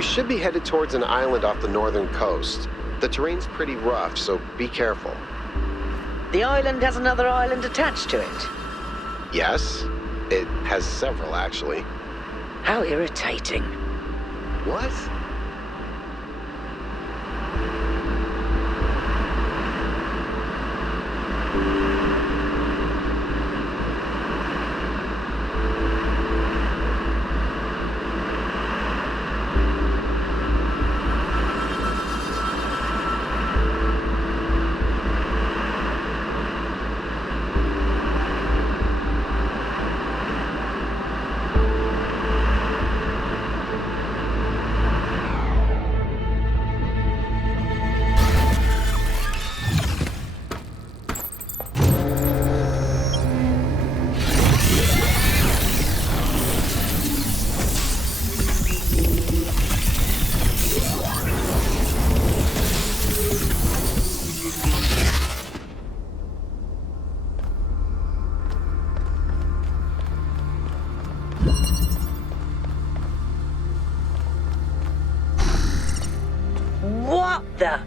You should be headed towards an island off the northern coast. The terrain's pretty rough, so be careful. The island has another island attached to it. Yes, it has several, actually. How irritating. What? What the?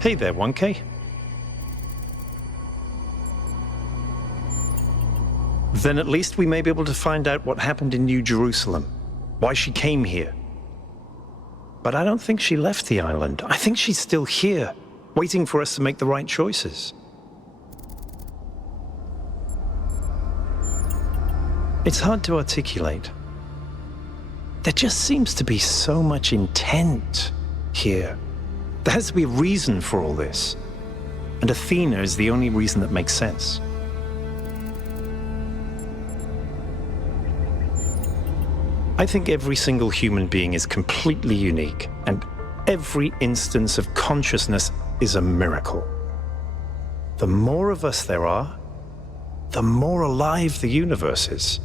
Hey there, 1K. Then at least we may be able to find out what happened in New Jerusalem, why she came here. But I don't think she left the island. I think she's still here, waiting for us to make the right choices. It's hard to articulate. There just seems to be so much intent here. There has to be a reason for all this. And Athena is the only reason that makes sense. I think every single human being is completely unique, and every instance of consciousness is a miracle. The more of us there are, the more alive the universe is.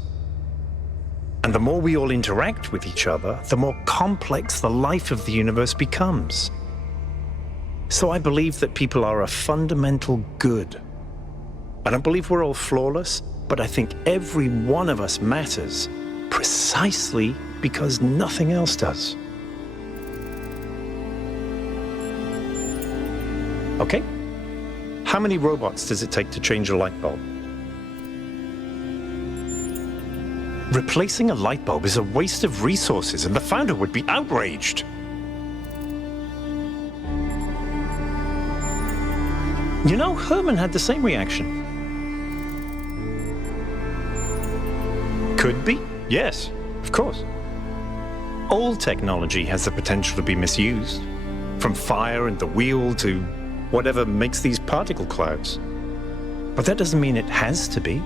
And the more we all interact with each other, the more complex the life of the universe becomes. So I believe that people are a fundamental good. I don't believe we're all flawless, but I think every one of us matters precisely because nothing else does. Okay? How many robots does it take to change a light bulb? Replacing a light bulb is a waste of resources, and the founder would be outraged. You know, Herman had the same reaction. Could be, yes, of course. All technology has the potential to be misused, from fire and the wheel to whatever makes these particle clouds. But that doesn't mean it has to be.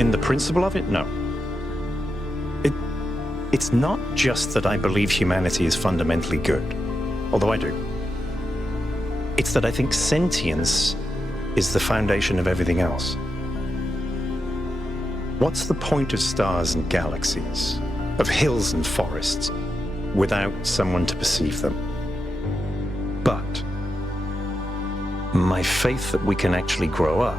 In the principle of it, no. It's not just that I believe humanity is fundamentally good, although I do. It's that I think sentience is the foundation of everything else. What's the point of stars and galaxies, of hills and forests, without someone to perceive them? But my faith that we can actually grow up,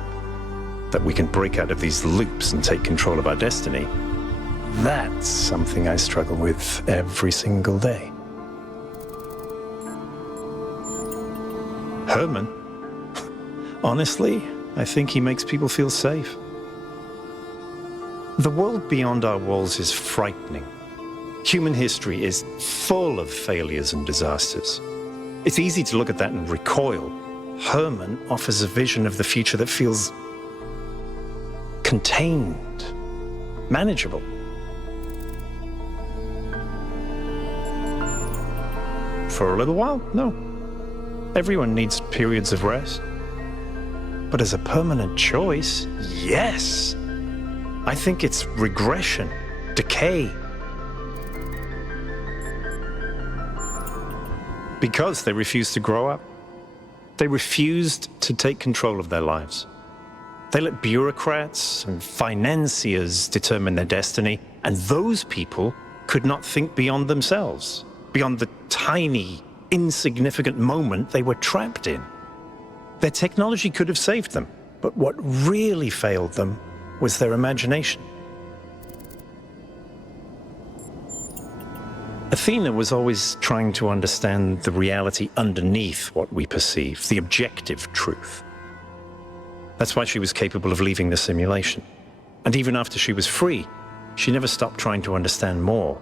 that we can break out of these loops and take control of our destiny, that's something I struggle with every single day. Herman, honestly, I think he makes people feel safe. The world beyond our walls is frightening. Human history is full of failures and disasters. It's easy to look at that and recoil. Herman offers a vision of the future that feels contained, manageable. For a little while, no. Everyone needs periods of rest. But as a permanent choice, yes. I think it's regression, decay. Because they refused to grow up. They refused to take control of their lives. They let bureaucrats and financiers determine their destiny, and those people could not think beyond themselves, beyond the tiny, insignificant moment they were trapped in. Their technology could have saved them, but what really failed them was their imagination. Athena was always trying to understand the reality underneath what we perceive, the objective truth. That's why she was capable of leaving the simulation. And even after she was free, she never stopped trying to understand more.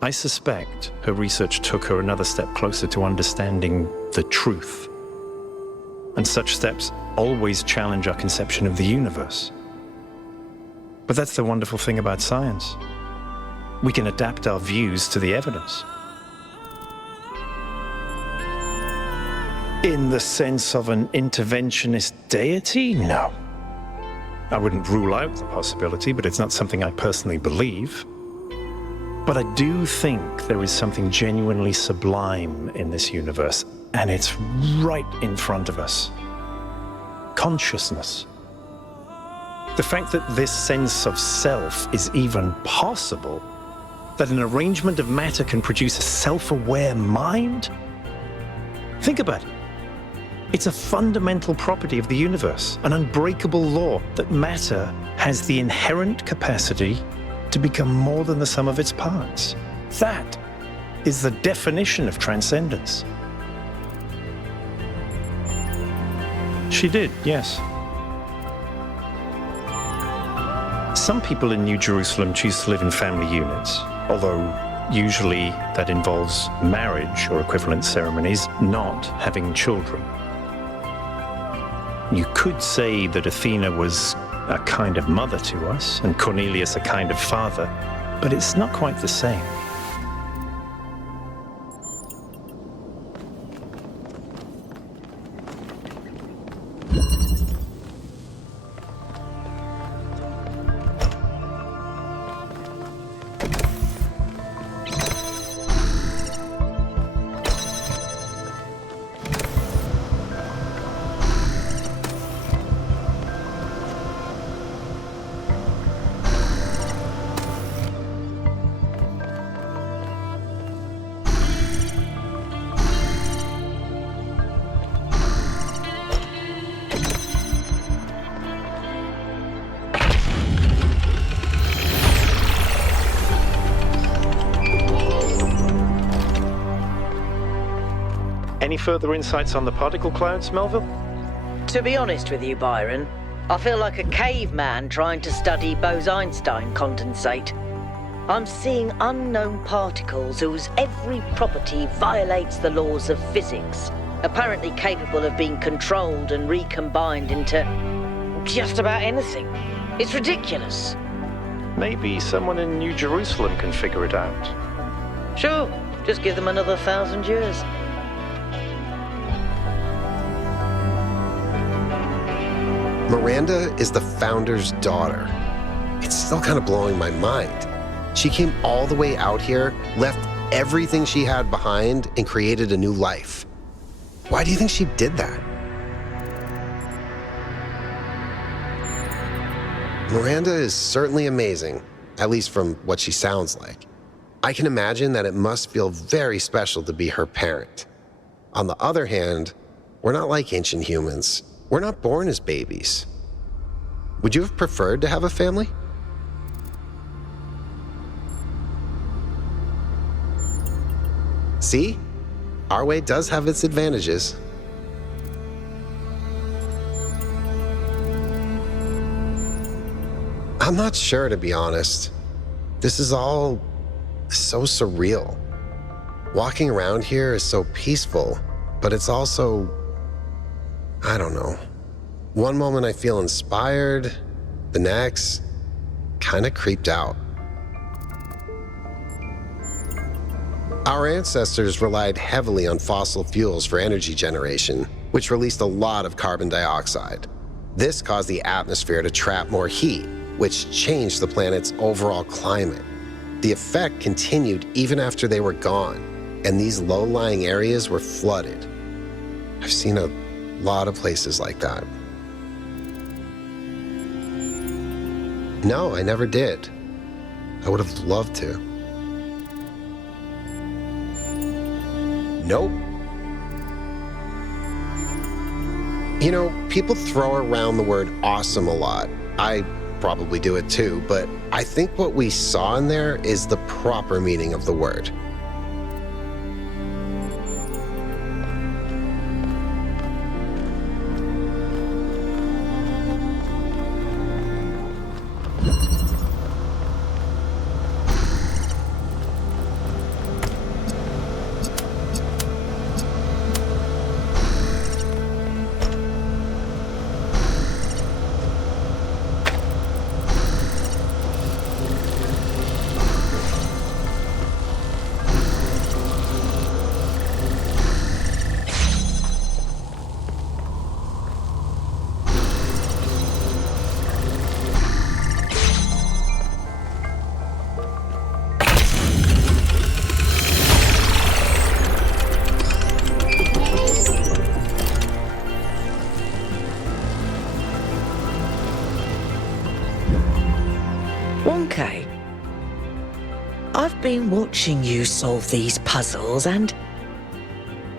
I suspect her research took her another step closer to understanding the truth. And such steps always challenge our conception of the universe. But that's the wonderful thing about science. We can adapt our views to the evidence. In the sense of an interventionist deity? No. I wouldn't rule out the possibility, but it's not something I personally believe. But I do think there is something genuinely sublime in this universe, and it's right in front of us. Consciousness. The fact that this sense of self is even possible, that an arrangement of matter can produce a self-aware mind? Think about it. It's a fundamental property of the universe, an unbreakable law that matter has the inherent capacity to become more than the sum of its parts. That is the definition of transcendence. She did, yes. Some people in New Jerusalem choose to live in family units, although usually that involves marriage or equivalent ceremonies, not having children. You could say that Athena was a kind of mother to us, and Cornelius a kind of father, but it's not quite the same. Any further insights on the particle clouds, Melville? To be honest with you, Byron, I feel like a caveman trying to study Bose-Einstein condensate. I'm seeing unknown particles whose every property violates the laws of physics, apparently capable of being controlled and recombined into just about anything. It's ridiculous. Maybe someone in New Jerusalem can figure it out. Sure, just give them another 1,000 years. Miranda is the founder's daughter. It's still kind of blowing my mind. She came all the way out here, left everything she had behind, and created a new life. Why do you think she did that? Miranda is certainly amazing, at least from what she sounds like. I can imagine that it must feel very special to be her parent. On the other hand, we're not like ancient humans. We're not born as babies. Would you have preferred to have a family? See? Our way does have its advantages. I'm not sure, to be honest. This is all so surreal. Walking around here is so peaceful, but it's also, I don't know. One moment I feel inspired, the next, kind of creeped out. Our ancestors relied heavily on fossil fuels for energy generation, which released a lot of carbon dioxide. This caused the atmosphere to trap more heat, which changed the planet's overall climate. The effect continued even after they were gone, and these low-lying areas were flooded. I've seen a lot of places like that. No, I never did. I would have loved to. Nope. You know, people throw around the word awesome a lot. I probably do it too, but I think what we saw in there is the proper meaning of the word. Okay. I've been watching you solve these puzzles, and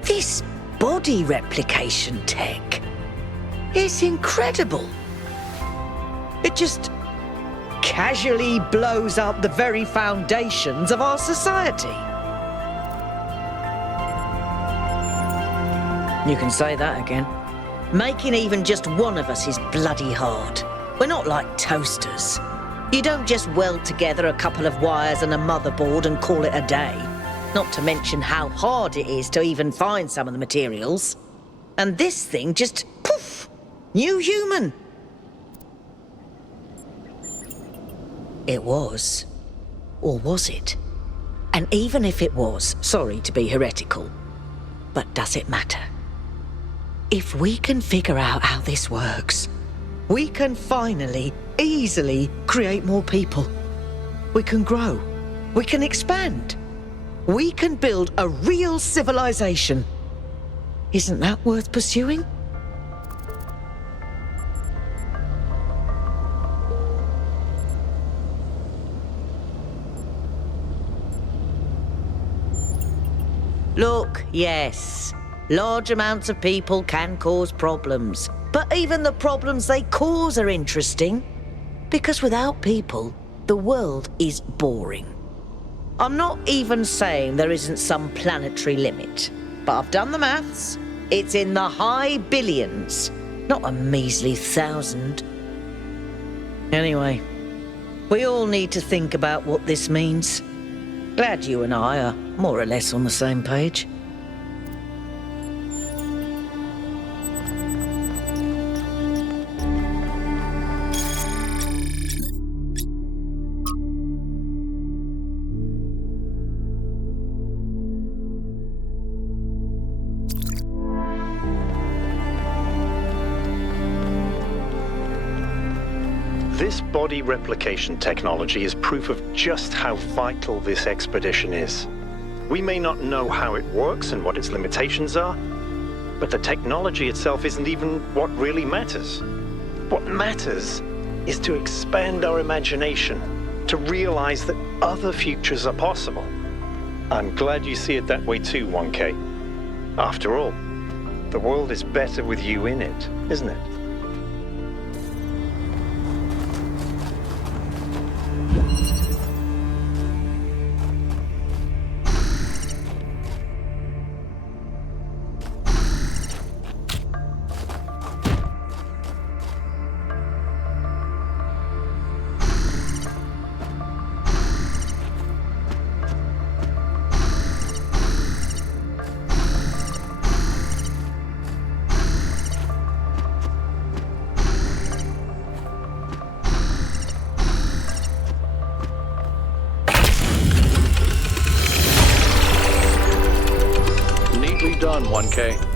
this body replication tech is incredible. It just casually blows up the very foundations of our society. You can say that again. Making even just one of us is bloody hard. We're not like toasters. You don't just weld together a couple of wires and a motherboard and call it a day. Not to mention how hard it is to even find some of the materials. And this thing just, poof, new human. It was. Or was it? And even if it was, sorry to be heretical, but does it matter? If we can figure out how this works, we can finally, easily create more people. We can grow. We can expand. We can build a real civilization. Isn't that worth pursuing? Look, yes, large amounts of people can cause problems. But even the problems they cause are interesting. Because without people, the world is boring. I'm not even saying there isn't some planetary limit. But I've done the maths. It's in the high billions, not a measly 1,000. Anyway, we all need to think about what this means. Glad you and I are more or less on the same page. This body replication technology is proof of just how vital this expedition is. We may not know how it works and what its limitations are, but the technology itself isn't even what really matters. What matters is to expand our imagination, to realize that other futures are possible. I'm glad you see it that way too, 1K. After all, the world is better with you in it, isn't it? Neatly done, 1K.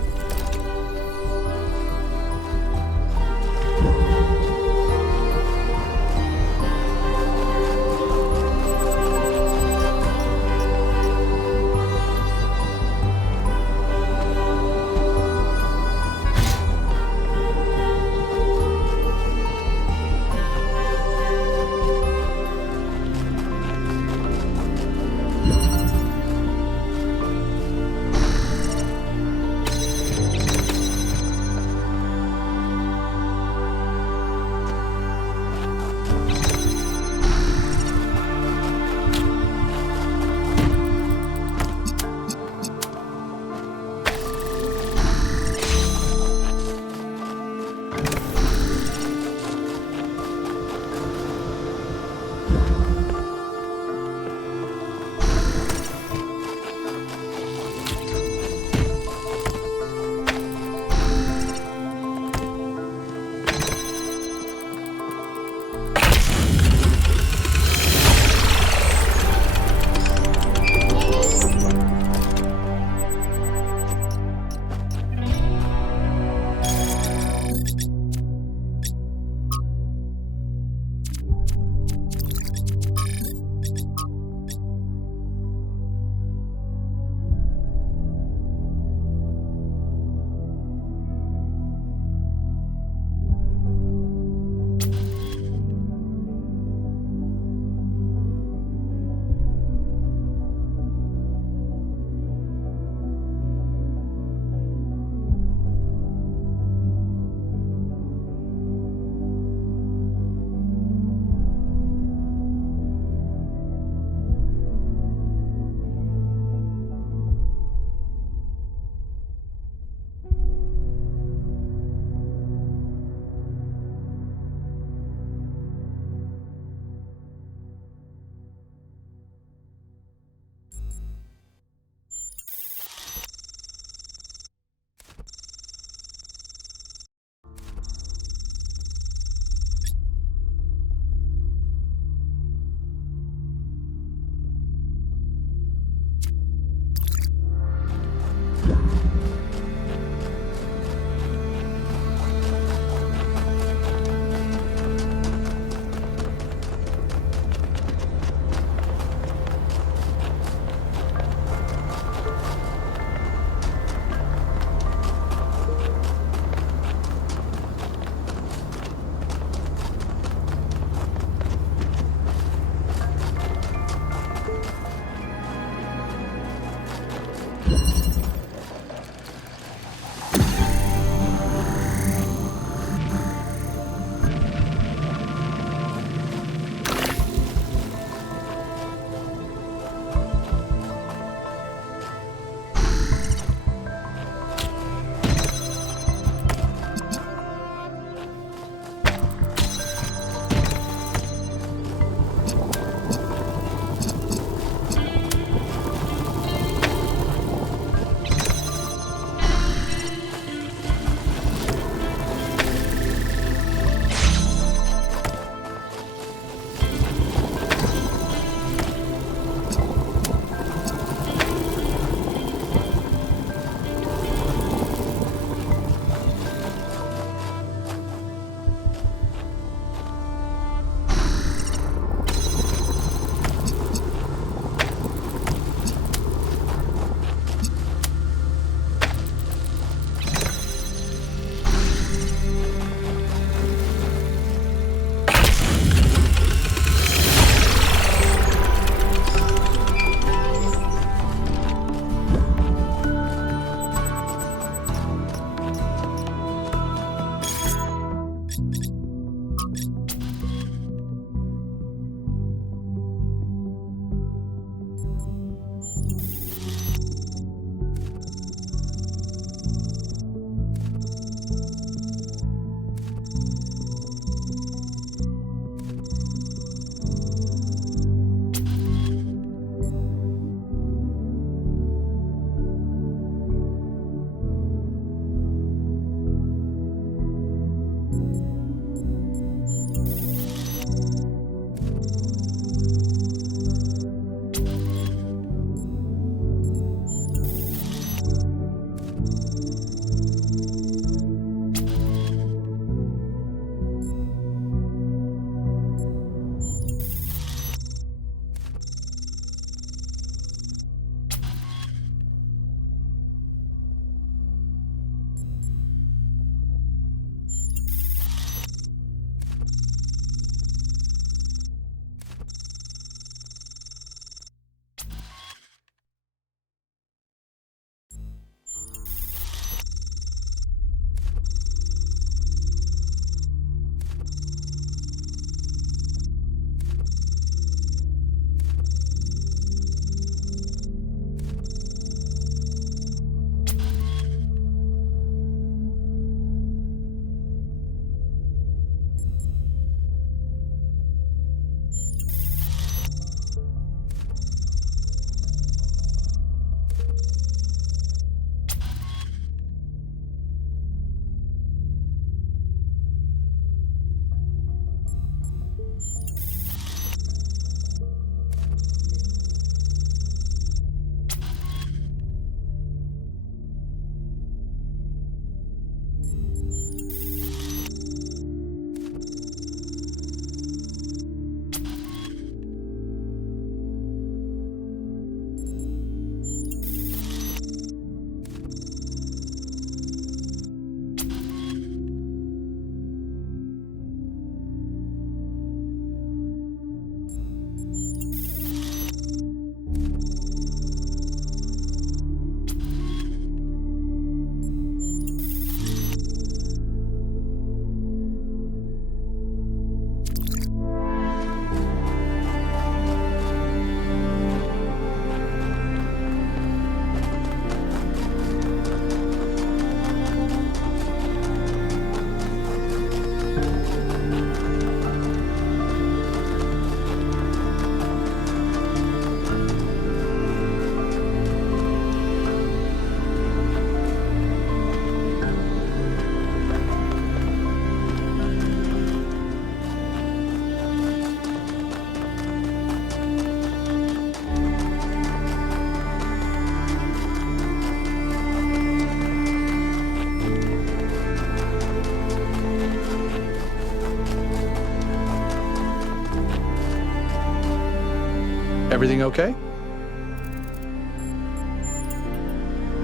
Everything okay?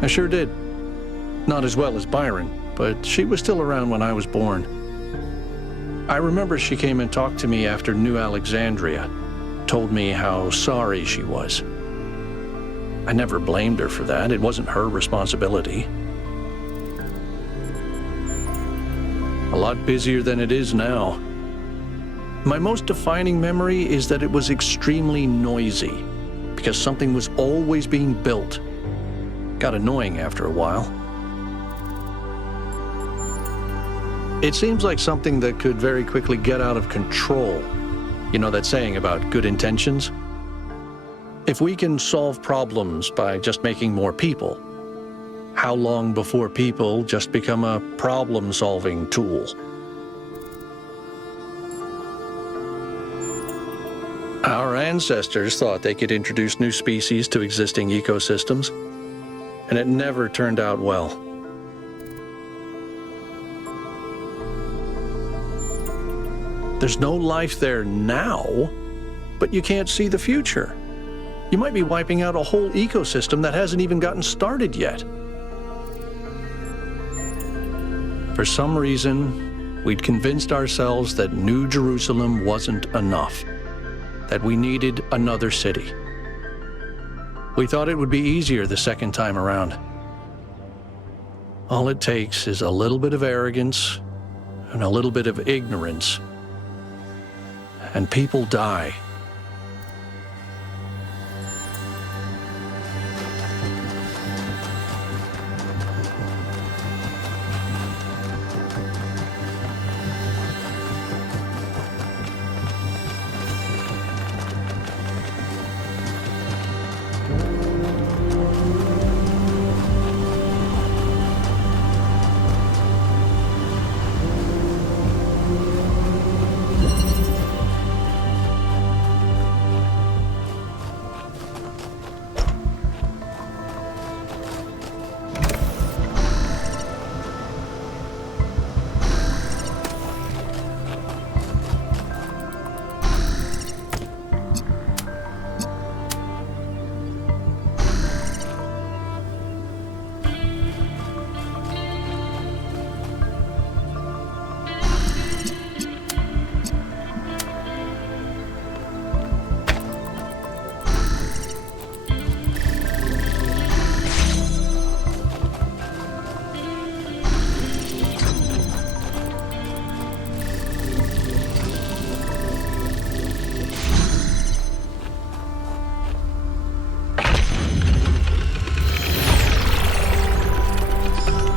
I sure did. Not as well as Byron, but she was still around when I was born. I remember she came and talked to me after New Alexandria, told me how sorry she was. I never blamed her for that. It wasn't her responsibility. A lot busier than it is now. My most defining memory is that it was extremely noisy, because something was always being built. Got annoying after a while. It seems like something that could very quickly get out of control. You know that saying about good intentions? If we can solve problems by just making more people, how long before people just become a problem-solving tool? Our ancestors thought they could introduce new species to existing ecosystems, and it never turned out well. There's no life there now, but you can't see the future. You might be wiping out a whole ecosystem that hasn't even gotten started yet. For some reason, we'd convinced ourselves that New Jerusalem wasn't enough, that we needed another city. We thought it would be easier the second time around. All it takes is a little bit of arrogance and a little bit of ignorance, and people die.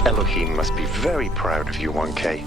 Elohim must be very proud of you, 1K.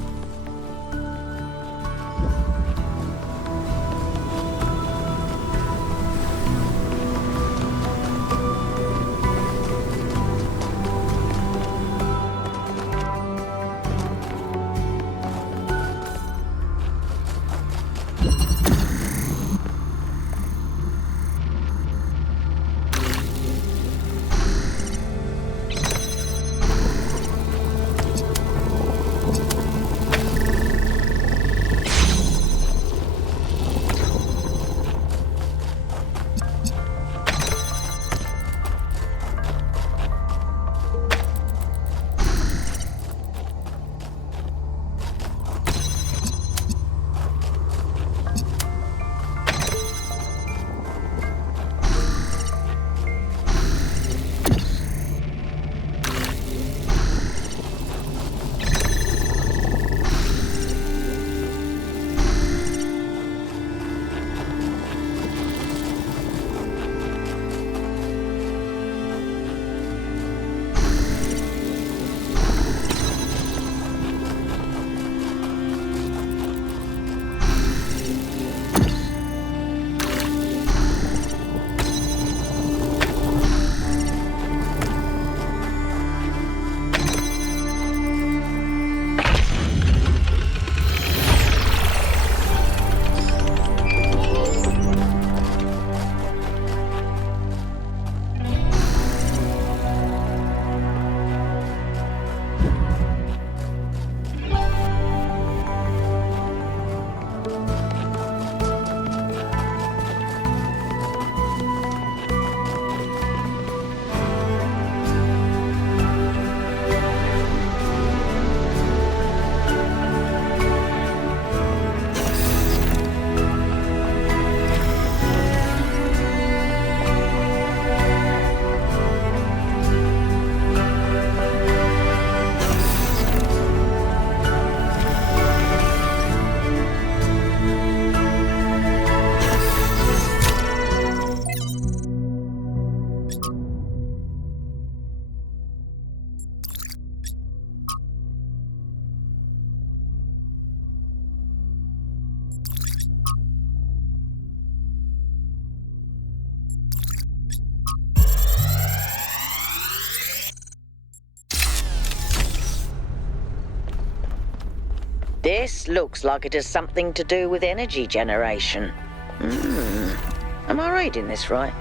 This looks like it has something to do with energy generation. Am I reading this right?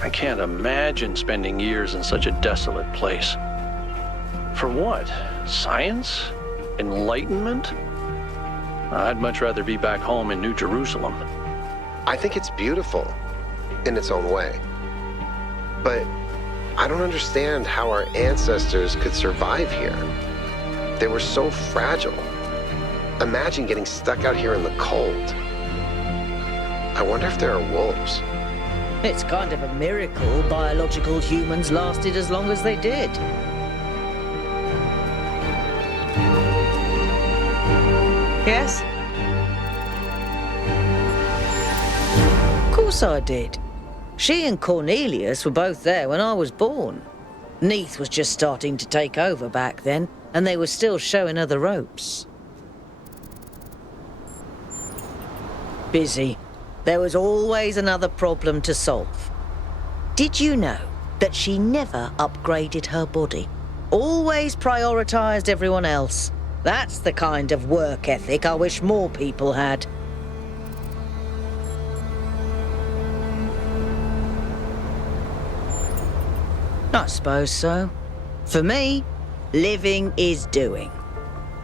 I can't imagine spending years in such a desolate place. For what? Science? Enlightenment? I'd much rather be back home in New Jerusalem. I think it's beautiful in its own way. But I don't understand how our ancestors could survive here. They were so fragile. Imagine getting stuck out here in the cold. I wonder if there are wolves. It's kind of a miracle biological humans lasted as long as they did. Yes? Of course I did. She and Cornelius were both there when I was born. Neath was just starting to take over back then, and they were still showing her the ropes. Busy. There was always another problem to solve. Did you know that she never upgraded her body? Always prioritized everyone else. That's the kind of work ethic I wish more people had. I suppose so. For me, living is doing.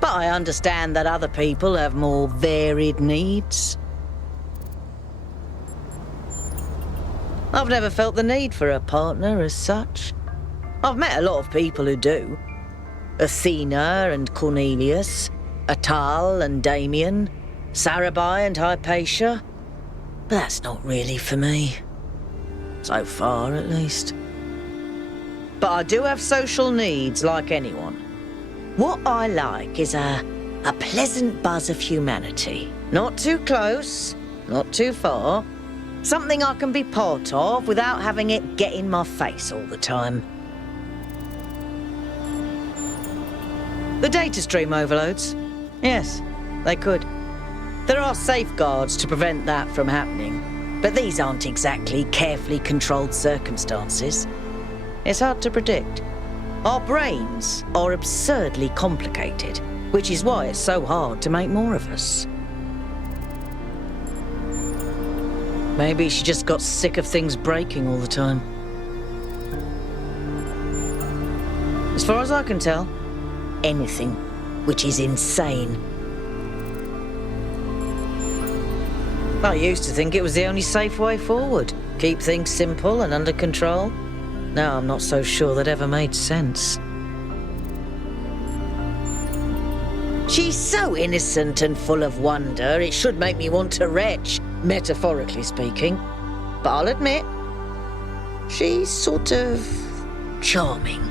But I understand that other people have more varied needs. I've never felt the need for a partner as such. I've met a lot of people who do. Athena and Cornelius, Atal and Damien, Sarabai and Hypatia. But that's not really for me. So far, at least. But I do have social needs like anyone. What I like is a pleasant buzz of humanity. Not too close, not too far. Something I can be part of without having it get in my face all the time. The data stream overloads? Yes, they could. There are safeguards to prevent that from happening, but these aren't exactly carefully controlled circumstances. It's hard to predict. Our brains are absurdly complicated, which is why it's so hard to make more of us. Maybe she just got sick of things breaking all the time. As far as I can tell, anything which is insane. I used to think it was the only safe way forward. Keep things simple and under control. Now I'm not so sure that ever made sense. She's so innocent and full of wonder, it should make me want to retch, metaphorically speaking. But I'll admit, she's sort of charming.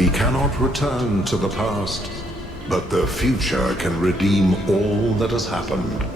We cannot return to the past, but the future can redeem all that has happened.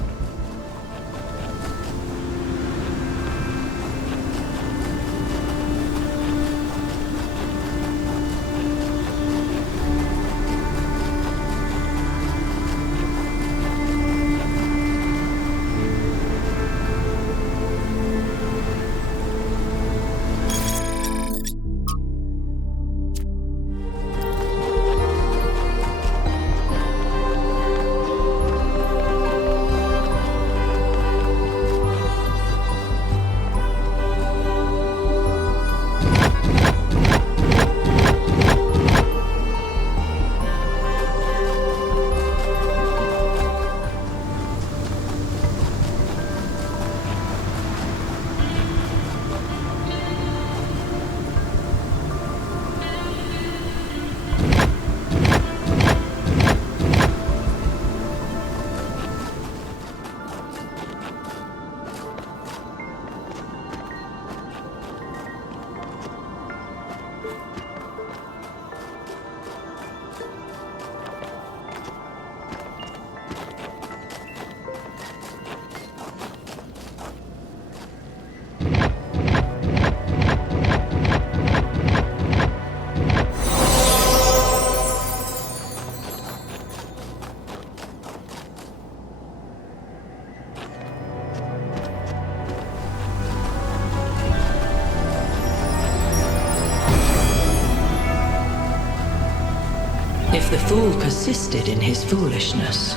If the fool persisted in his foolishness,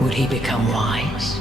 would he become wise?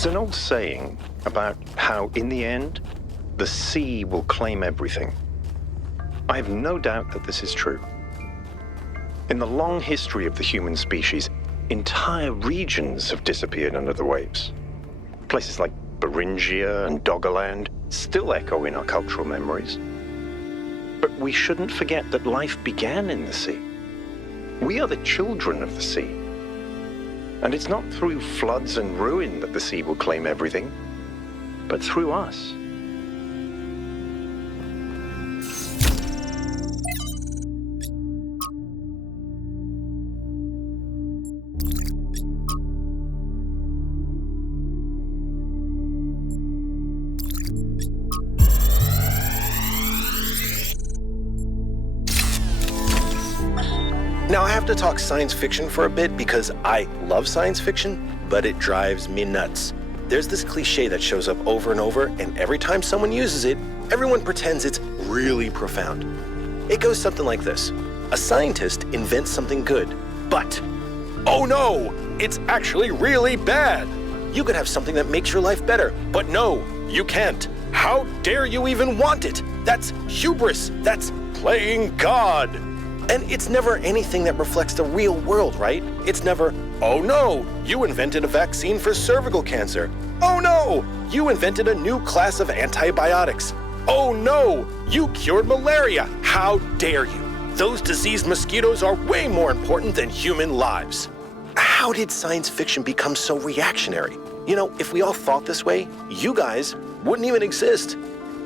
There's an old saying about how, in the end, the sea will claim everything. I have no doubt that this is true. In the long history of the human species, entire regions have disappeared under the waves. Places like Beringia and Doggerland still echo in our cultural memories. But we shouldn't forget that life began in the sea. We are the children of the sea. And it's not through floods and ruin that the sea will claim everything, but through us. Now, I have to talk science fiction for a bit because I love science fiction, but it drives me nuts. There's this cliche that shows up over and over, and every time someone uses it, everyone pretends it's really profound. It goes something like this. A scientist invents something good, but, oh no, it's actually really bad. You could have something that makes your life better, but no, you can't. How dare you even want it? That's hubris. That's playing God. And it's never anything that reflects the real world, right? It's never, oh no, you invented a vaccine for cervical cancer. Oh no, you invented a new class of antibiotics. Oh no, you cured malaria. How dare you? Those diseased mosquitoes are way more important than human lives. How did science fiction become so reactionary? You know, if we all thought this way, you guys wouldn't even exist.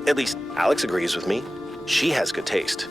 At least Alex agrees with me. She has good taste.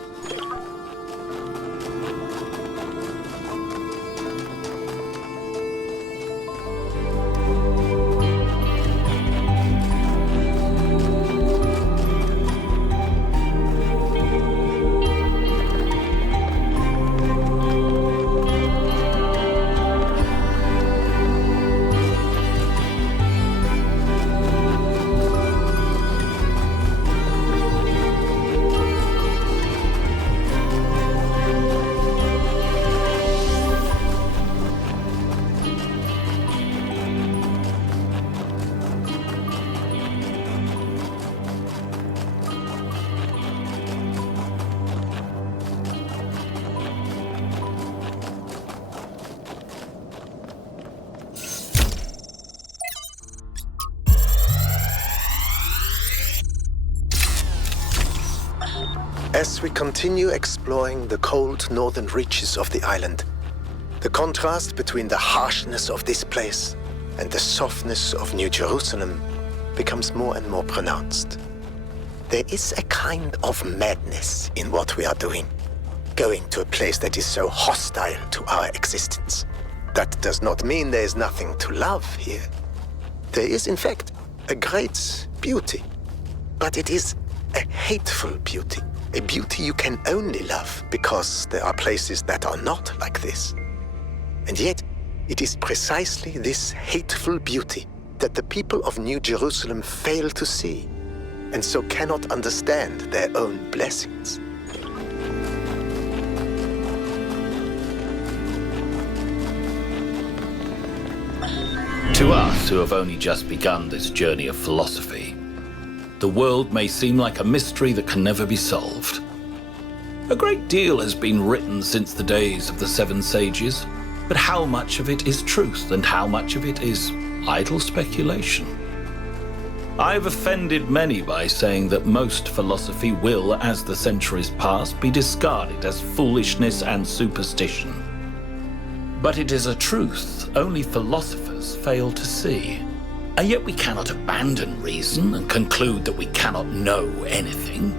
As we continue exploring the cold northern reaches of the island, the contrast between the harshness of this place and the softness of New Jerusalem becomes more and more pronounced. There is a kind of madness in what we are doing, going to a place that is so hostile to our existence. That does not mean there is nothing to love here. There is, in fact, a great beauty, but it is a hateful beauty. A beauty you can only love because there are places that are not like this. And yet, it is precisely this hateful beauty that the people of New Jerusalem fail to see, and so cannot understand their own blessings. To us who have only just begun this journey of philosophy, the world may seem like a mystery that can never be solved. A great deal has been written since the days of the Seven Sages, but how much of it is truth and how much of it is idle speculation? I've offended many by saying that most philosophy will, as the centuries pass, be discarded as foolishness and superstition. But it is a truth only philosophers fail to see. And yet we cannot abandon reason and conclude that we cannot know anything.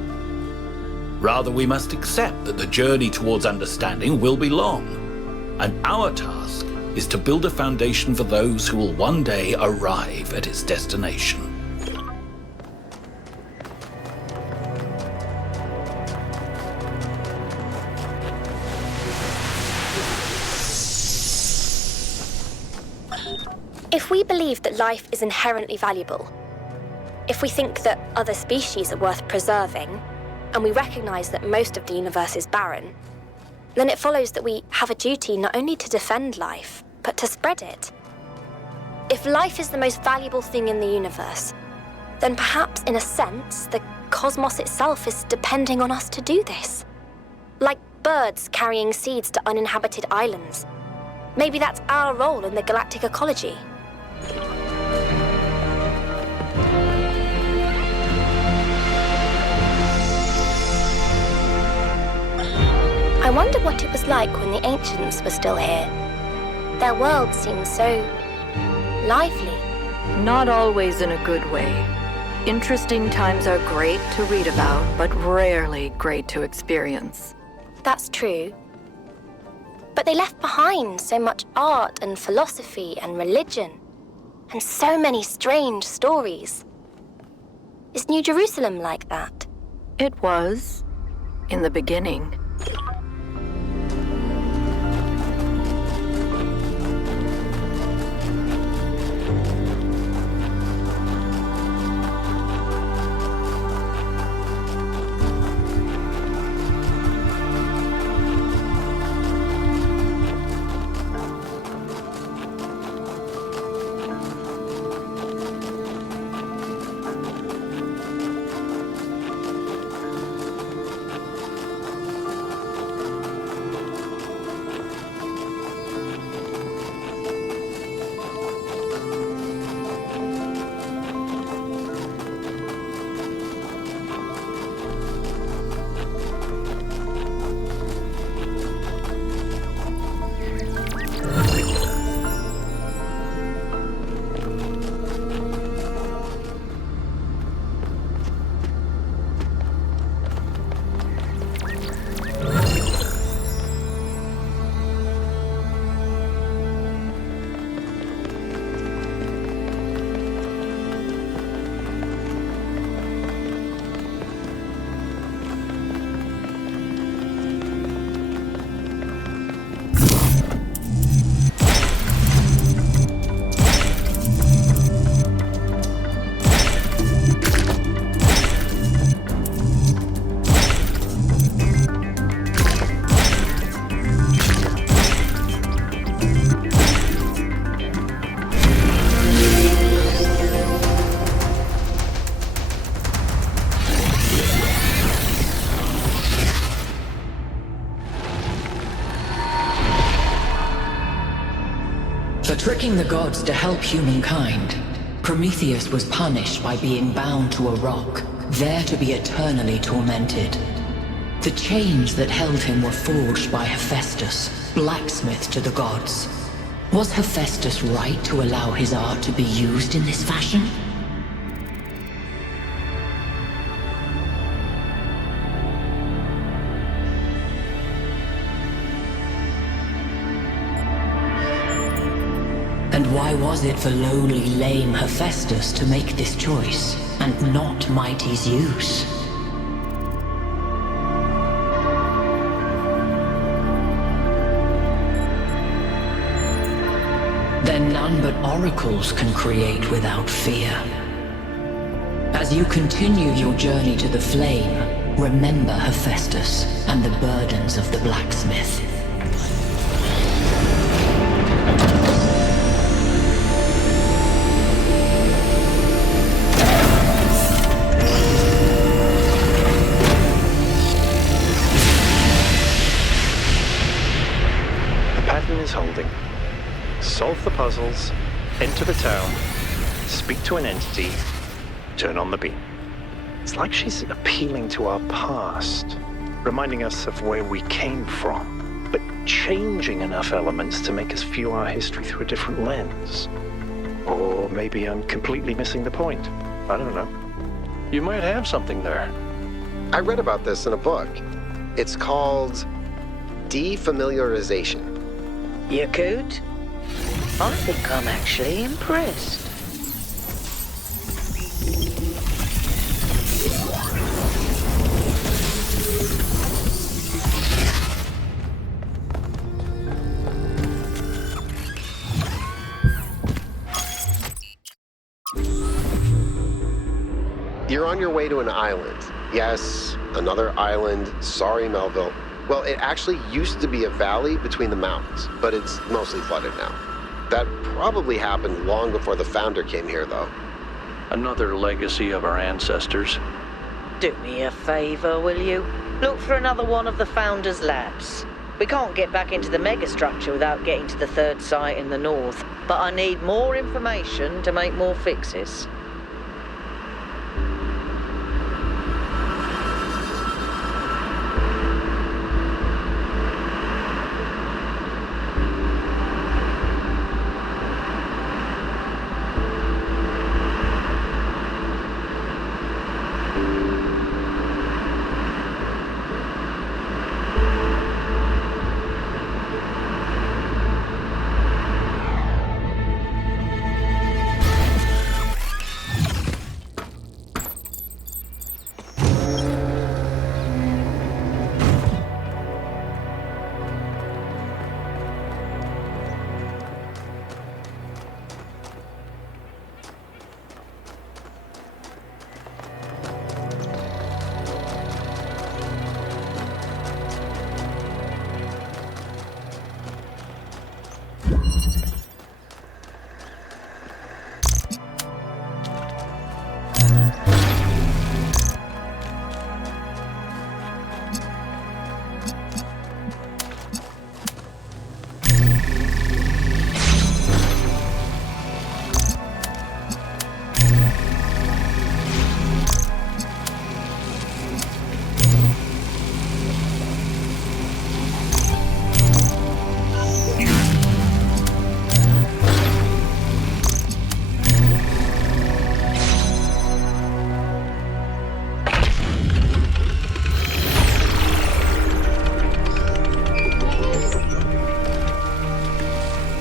Rather, we must accept that the journey towards understanding will be long, and our task is to build a foundation for those who will one day arrive at its destination. If we believe that life is inherently valuable, if we think that other species are worth preserving, and we recognize that most of the universe is barren, then it follows that we have a duty not only to defend life, but to spread it. If life is the most valuable thing in the universe, then perhaps in a sense, the cosmos itself is depending on us to do this. Like birds carrying seeds to uninhabited islands. Maybe that's our role in the galactic ecology. I wonder what it was like when the ancients were still here. Their world seemed so lively. Not always in a good way. Interesting times are great to read about, but rarely great to experience. That's true. But they left behind so much art and philosophy and religion, and so many strange stories. Is New Jerusalem like that? It was, in the beginning. For tricking the gods to help humankind, Prometheus was punished by being bound to a rock, there to be eternally tormented. The chains that held him were forged by Hephaestus, blacksmith to the gods. Was Hephaestus right to allow his art to be used in this fashion? And why was it for lowly, lame Hephaestus to make this choice, and not mighty Zeus? Then none but oracles can create without fear. As you continue your journey to the flame, remember Hephaestus and the burdens of the blacksmith. Is holding. Solve the puzzles, enter the town, speak to an entity, turn on the beam. It's like she's appealing to our past, reminding us of where we came from, but changing enough elements to make us view our history through a different lens. Or maybe I'm completely missing the point. I don't know. You might have something there. I read about this in a book. It's called defamiliarization. You could? I think I'm actually impressed. You're on your way to an island. Yes, another island. Sorry, Melville. Well, it actually used to be a valley between the mountains, but it's mostly flooded now. That probably happened long before the founder came here, though. Another legacy of our ancestors. Do me a favor, will you? Look for another one of the founder's labs. We can't get back into the megastructure without getting to the third site in the north, but I need more information to make more fixes.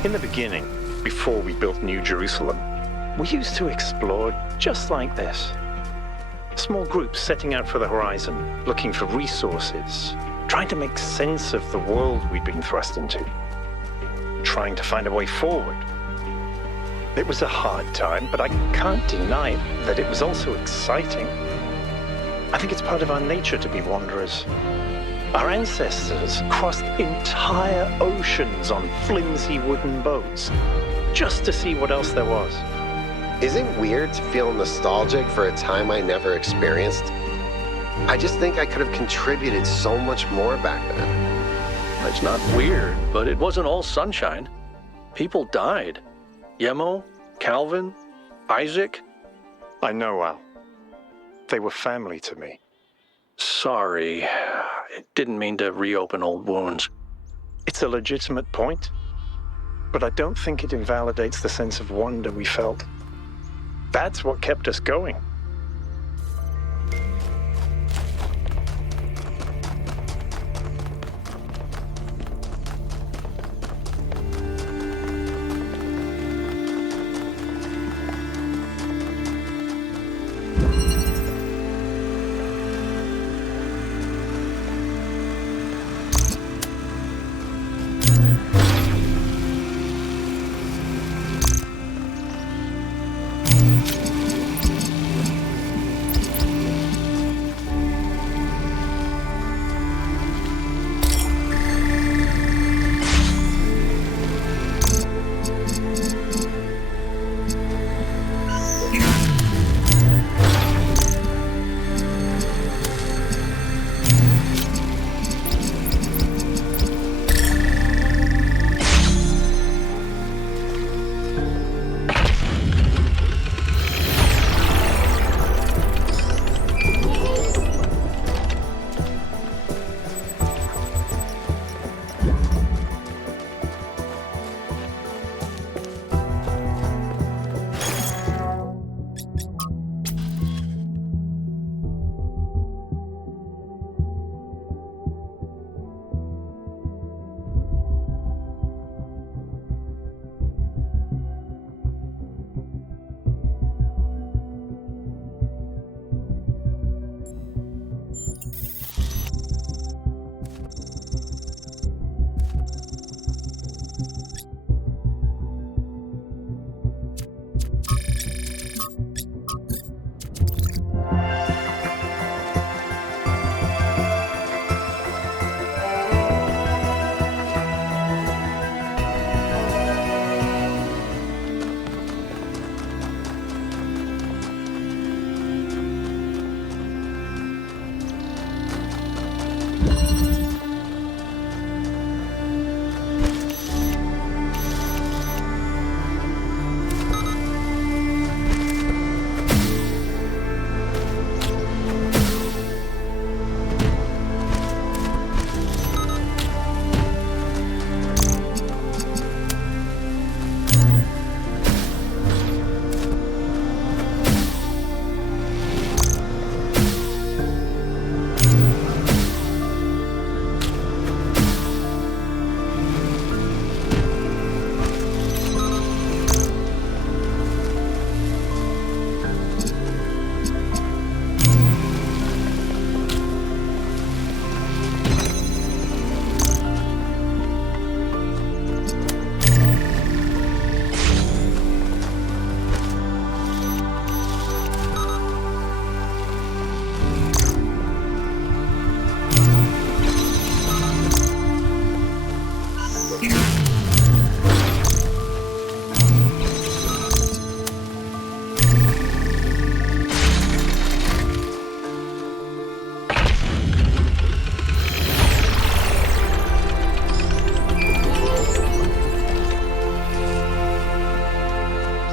In the beginning, before we built New Jerusalem, we used to explore just like this. Small groups setting out for the horizon, looking for resources, trying to make sense of the world we'd been thrust into, trying to find a way forward. It was a hard time, but I can't deny that it was also exciting. I think it's part of our nature to be wanderers. Our ancestors crossed entire oceans on flimsy wooden boats, just to see what else there was. Is it weird to feel nostalgic for a time I never experienced? I just think I could have contributed so much more back then. It's not weird, but it wasn't all sunshine. People died. Yemo, Calvin, Isaac. I know, Al. They were family to me. Sorry. I didn't mean to reopen old wounds. It's a legitimate point, but I don't think it invalidates the sense of wonder we felt. That's what kept us going.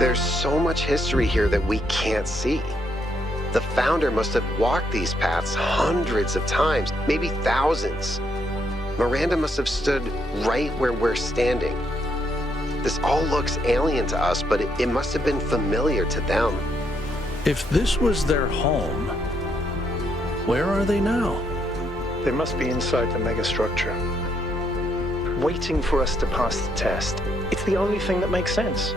There's so much history here that we can't see. The founder must have walked these paths hundreds of times, maybe thousands. Miranda must have stood right where we're standing. This all looks alien to us, but it must have been familiar to them. If this was their home, where are they now? They must be inside the megastructure, waiting for us to pass the test. It's the only thing that makes sense.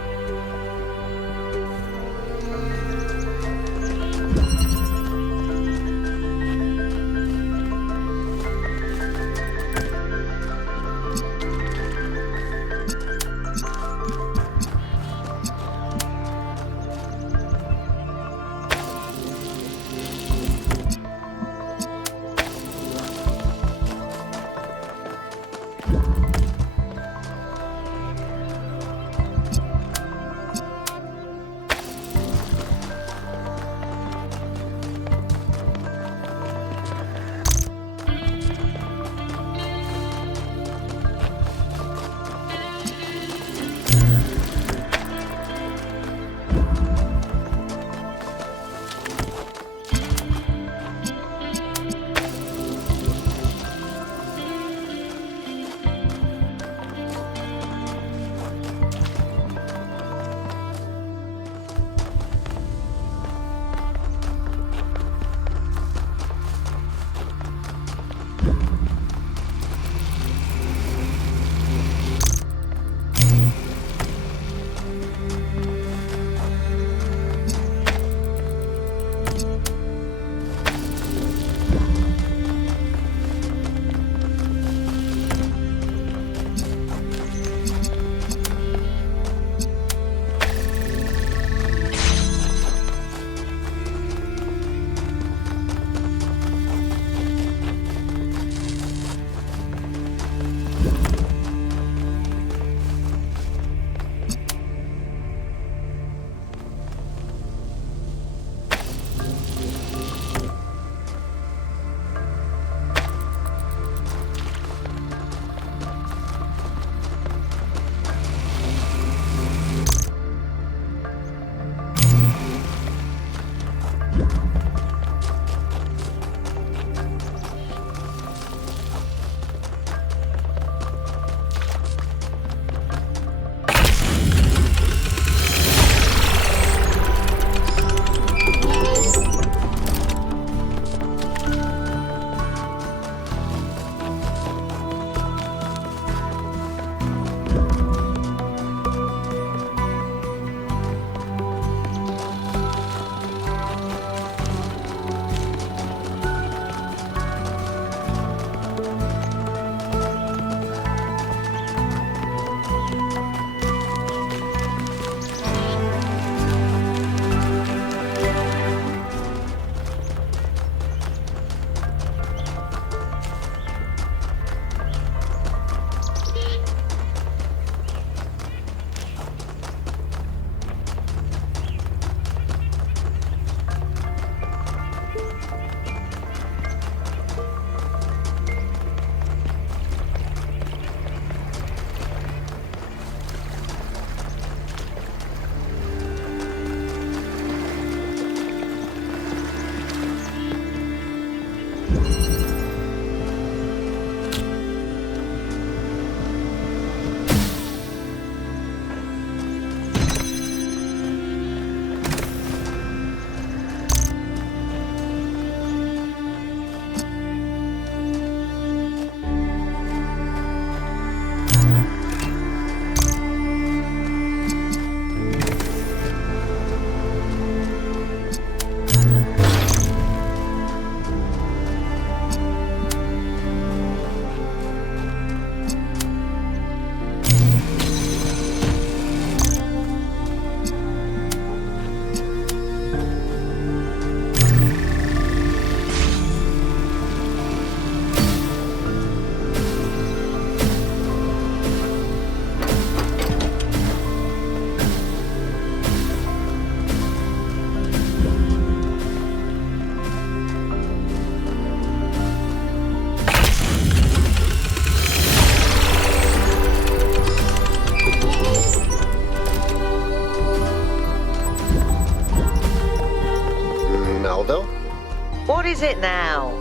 is it now?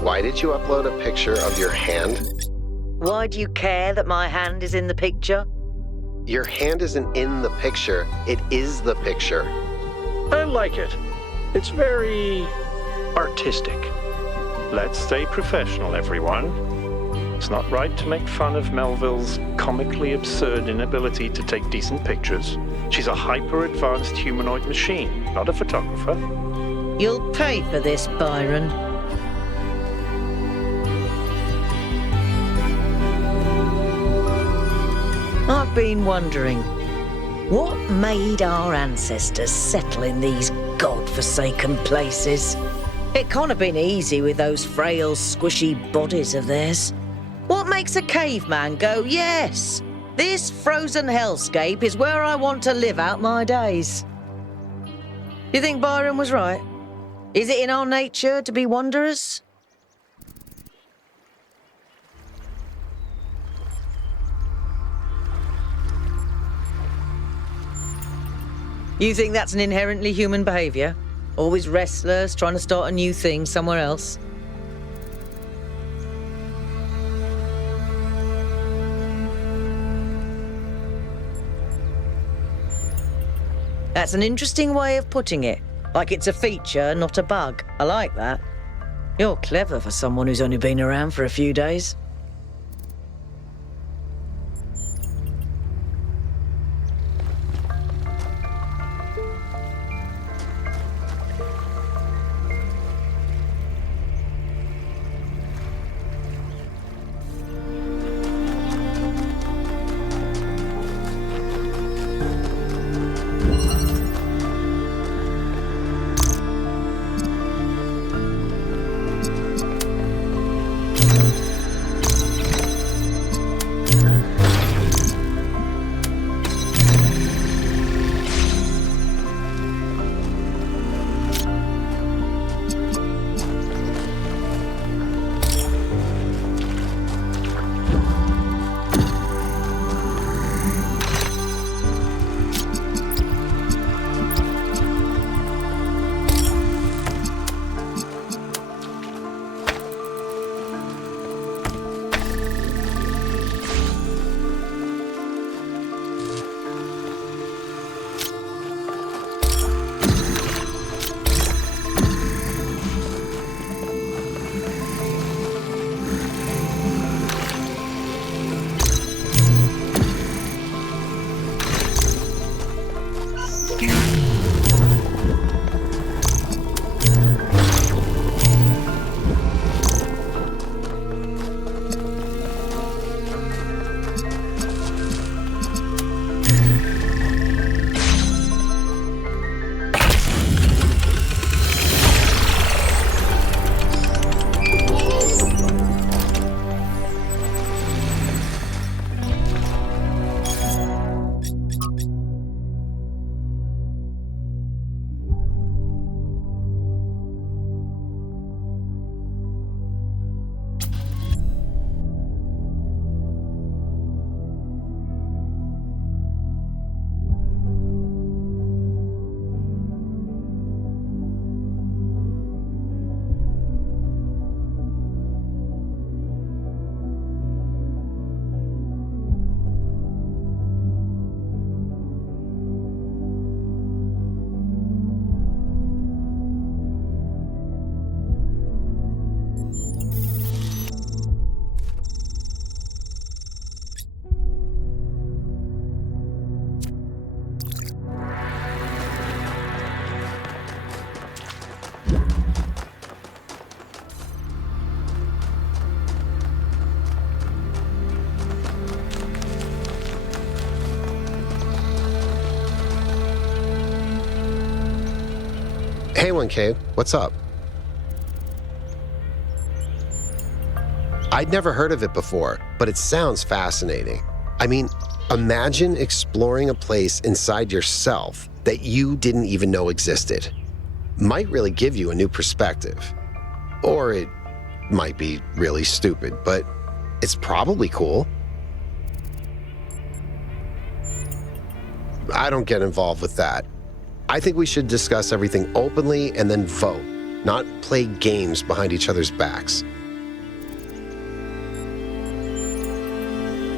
Why did you upload a picture of your hand? Why do you care that my hand is in the picture? Your hand isn't in the picture, it is the picture. I like it. It's very artistic. Let's stay professional, everyone. It's not right to make fun of Melville's comically absurd inability to take decent pictures. She's a hyper-advanced humanoid machine, not a photographer. You'll pay for this, Byron. I've been wondering, what made our ancestors settle in these god-forsaken places? It can't have been easy with those frail, squishy bodies of theirs. What makes a caveman go, yes, this frozen hellscape is where I want to live out my days? You think Byron was right? Is it in our nature to be wanderers? You think that's an inherently human behaviour? Always restless, trying to start a new thing somewhere else? That's an interesting way of putting it. Like it's a feature, not a bug. I like that. You're clever for someone who's only been around for a few days. Hey, 1K, what's up? I'd never heard of it before, but it sounds fascinating. I mean, imagine exploring a place inside yourself that you didn't even know existed. Might really give you a new perspective. Or it might be really stupid, but it's probably cool. I don't get involved with that. I think we should discuss everything openly and then vote. not play games behind each other's backs.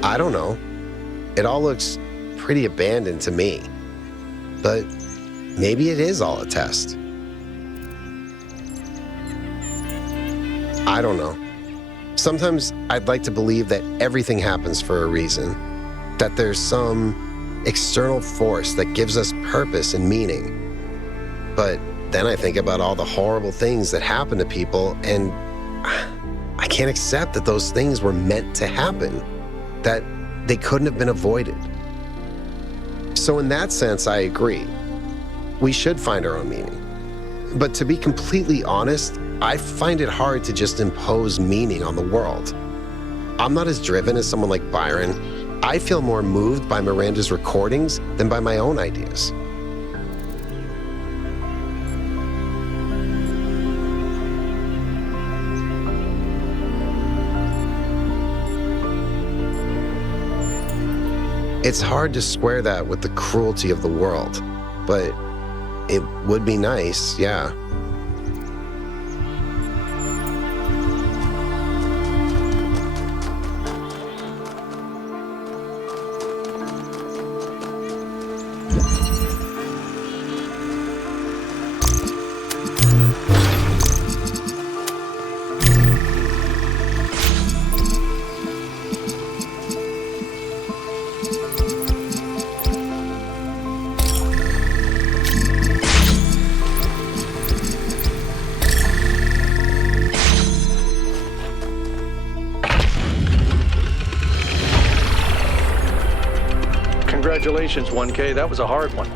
I don't know. It all looks pretty abandoned to me. But maybe it is all a test. I don't know. Sometimes I'd like to believe that everything happens for a reason, that there's some external force that gives us purpose and meaning. But then I think about all the horrible things that happen to people, and I can't accept that those things were meant to happen, that they couldn't have been avoided. So in that sense, I agree. We should find our own meaning. But to be completely honest, I find it hard to just impose meaning on the world. I'm not as driven as someone like Byron. I feel more moved by Miranda's recordings than by my own ideas. It's hard to square that with the cruelty of the world, but it would be nice, yeah. Congratulations, 1K. That was a hard one.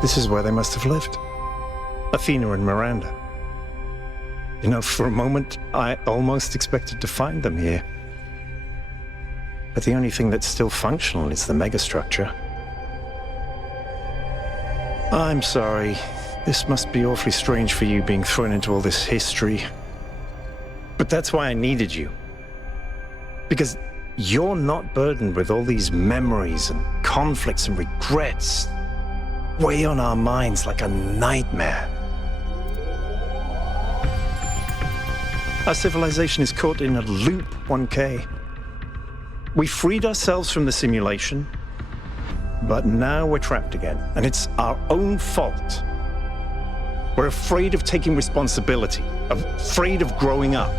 This is where they must have lived. Athena and Miranda. You know, for a moment, I almost expected to find them here. But the only thing that's still functional is the megastructure. I'm sorry. This must be awfully strange for you being thrown into all this history. But that's why I needed you. Because you're not burdened with all these memories and conflicts and regrets weigh on our minds like a nightmare. Our civilization is caught in a loop, 1K. We freed ourselves from the simulation, but now we're trapped again, and it's our own fault. We're afraid of taking responsibility, afraid of growing up.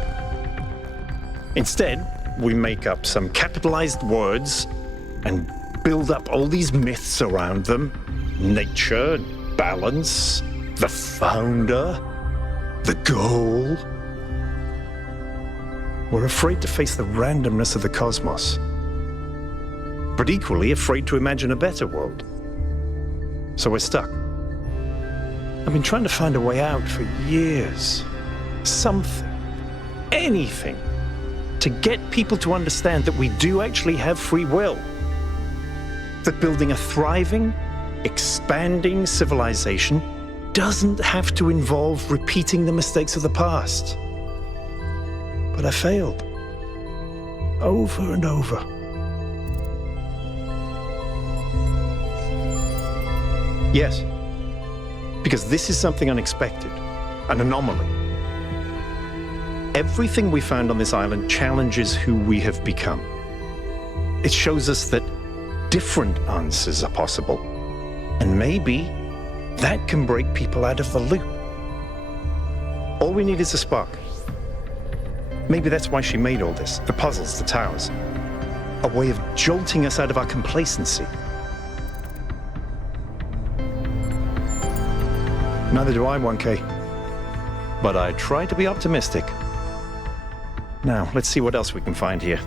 Instead, we make up some capitalized words and build up all these myths around them. Nature, balance, the founder, the goal. We're afraid to face the randomness of the cosmos, but equally afraid to imagine a better world. So we're stuck. I've been trying to find a way out for years. Something, anything, to get people to understand that we do actually have free will. That building a thriving, expanding civilization doesn't have to involve repeating the mistakes of the past. But I failed. Over and over. Yes. Because this is something unexpected, an anomaly. Everything we found on this island challenges who we have become. It shows us that different answers are possible, and maybe that can break people out of the loop. All we need is a spark. Maybe that's why she made all this, the puzzles, the towers. A way of jolting us out of our complacency. Neither do I, 1K. But I try to be optimistic. Now, let's see what else we can find here.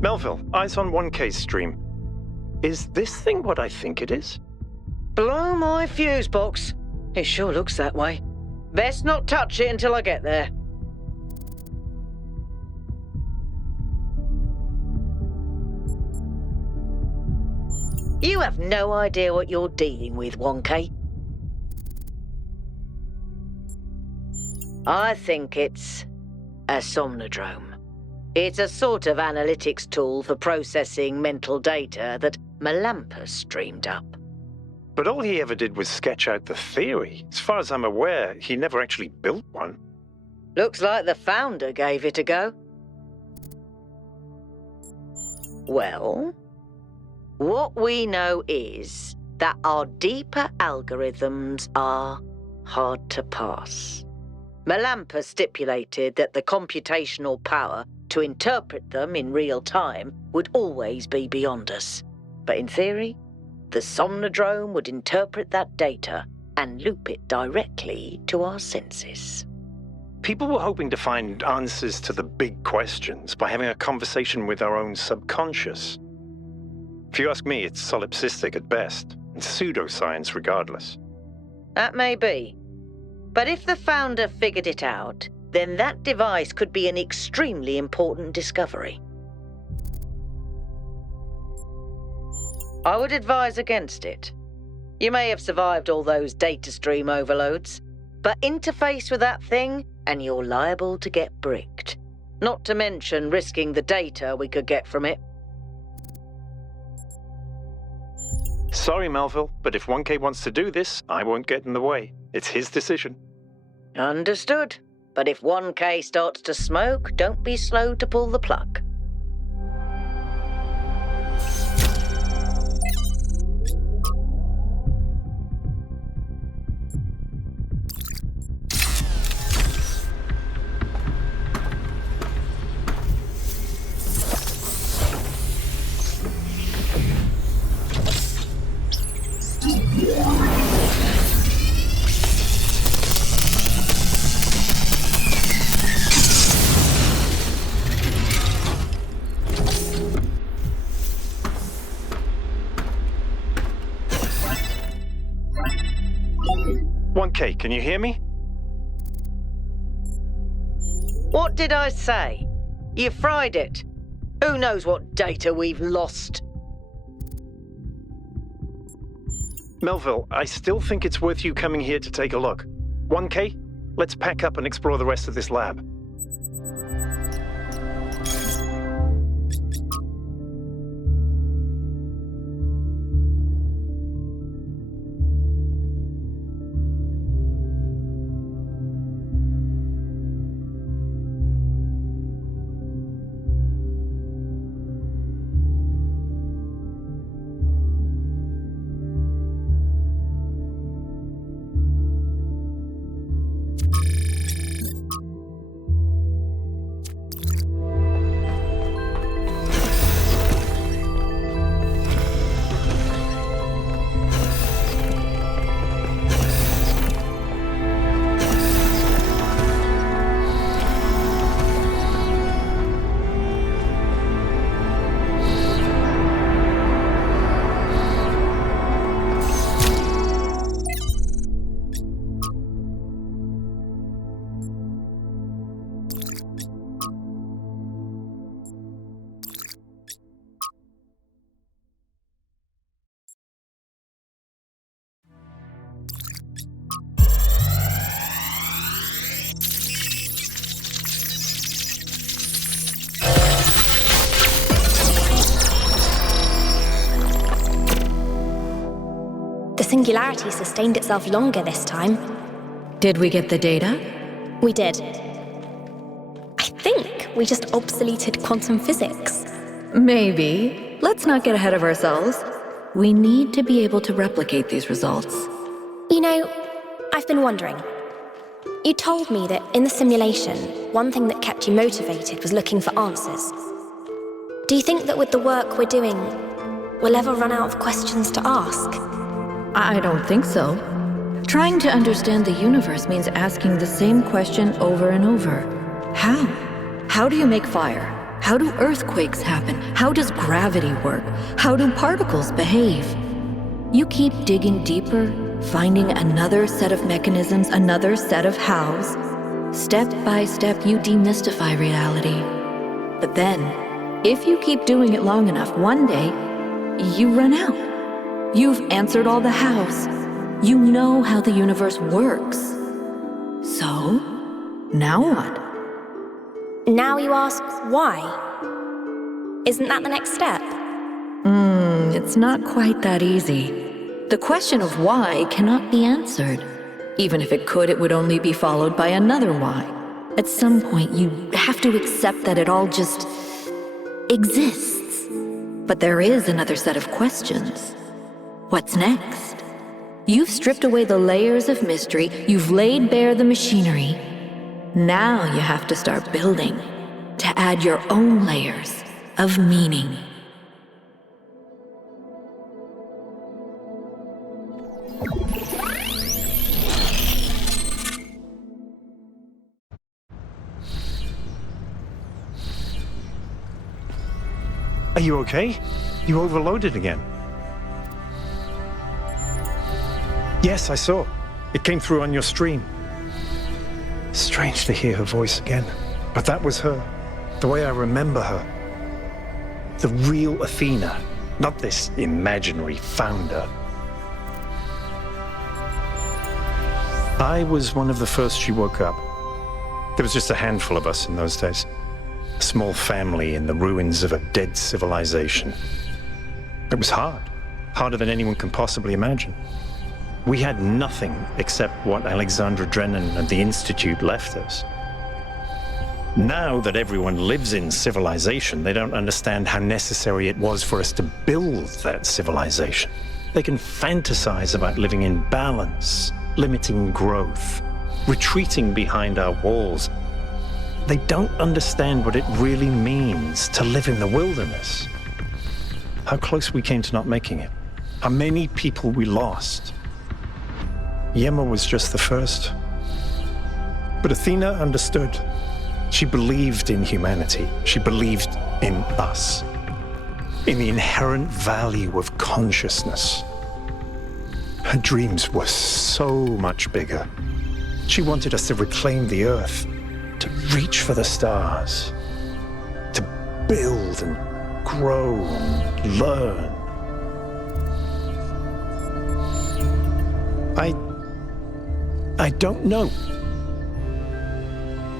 Melville, eyes on 1K's stream. Is this thing what I think it is? Blow my fuse box. It sure looks that way. Best not touch it until I get there. You have no idea what you're dealing with, 1K. I think it's a somnodrome. It's a sort of analytics tool for processing mental data that Melampus streamed up. But all he ever did was sketch out the theory. As far as I'm aware, he never actually built one. Looks like the founder gave it a go. Well, what we know is that our deeper algorithms are hard to pass. Melampus stipulated that the computational power to interpret them in real time would always be beyond us. But in theory, the somnodrome would interpret that data and loop it directly to our senses. People were hoping to find answers to the big questions by having a conversation with our own subconscious. If you ask me, it's solipsistic at best, and pseudoscience regardless. That may be. But if the founder figured it out, then that device could be an extremely important discovery. I would advise against it. You may have survived all those data stream overloads, but interface with that thing and you're liable to get bricked. Not to mention risking the data we could get from it. Sorry, Melville, but if 1K wants to do this, I won't get in the way. It's his decision. Understood. But if 1K starts to smoke, don't be slow to pull the plug. 1K, can you hear me? What did I say? You fried it. Who knows what data we've lost? Melville, I still think it's worth you coming here to take a look. 1K, let's pack up and explore the rest of this lab. The singularity sustained itself longer this time. Did we get the data? We did. I think we just obsoleted quantum physics. Maybe. Let's not get ahead of ourselves. We need to be able to replicate these results. You know, I've been wondering. You told me that in the simulation, one thing that kept you motivated was looking for answers. Do you think that with the work we're doing, we'll ever run out of questions to ask? I don't think so. Trying to understand the universe means asking the same question over and over. How? How do you make fire? How do earthquakes happen? How does gravity work? How do particles behave? You keep digging deeper, finding another set of mechanisms, another set of hows. Step by step, you demystify reality. But then, if you keep doing it long enough, one day, you run out. You've answered all the hows. You know how the universe works. So, now what? Now you ask why. Isn't that the next step? It's not quite that easy. The question of why cannot be answered. Even if it could, it would only be followed by another why. At some point, you have to accept that it all just exists. But there is another set of questions. What's next? You've stripped away the layers of mystery, you've laid bare the machinery. Now you have to start building, to add your own layers of meaning. Are you okay? You overloaded again. Yes, I saw. It came through on your stream. Strange to hear her voice again. But that was her. The way I remember her. The real Athena, not this imaginary founder. I was one of the first she woke up. There was just a handful of us in those days. A small family in the ruins of a dead civilization. It was hard. Harder than anyone can possibly imagine. We had nothing except what Alexandra Drennan and the Institute left us. Now that everyone lives in civilization, they don't understand how necessary it was for us to build that civilization. They can fantasize about living in balance, limiting growth, retreating behind our walls. They don't understand what it really means to live in the wilderness. How close we came to not making it. How many people we lost. Yema was just the first. But Athena understood. She believed in humanity. She believed in us. In the inherent value of consciousness. Her dreams were so much bigger. She wanted us to reclaim the Earth, to reach for the stars, to build and grow and learn. I don't know.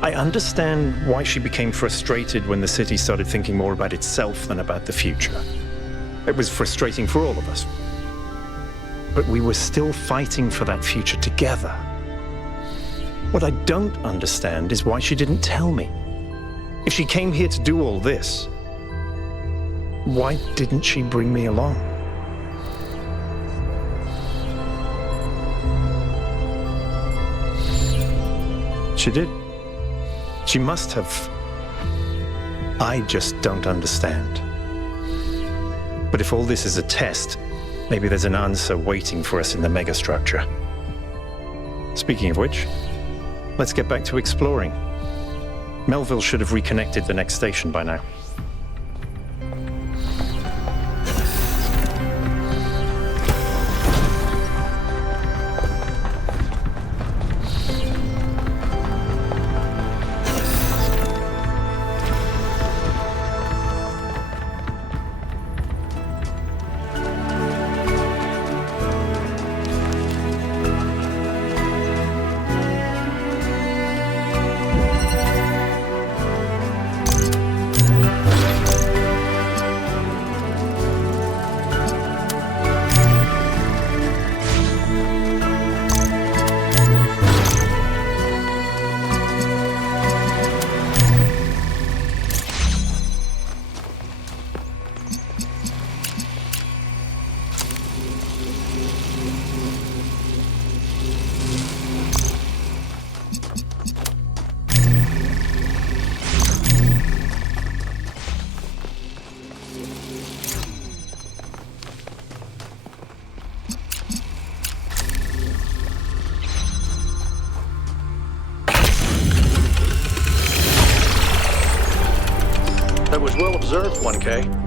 I understand why she became frustrated when the city started thinking more about itself than about the future. It was frustrating for all of us. But we were still fighting for that future together. What I don't understand is why she didn't tell me. If she came here to do all this, why didn't she bring me along? She did. She must have. I just don't understand. But if all this is a test, maybe there's an answer waiting for us in the megastructure. Speaking of which, let's get back to exploring. Melville should have reconnected the next station by now. That was well observed, 1K.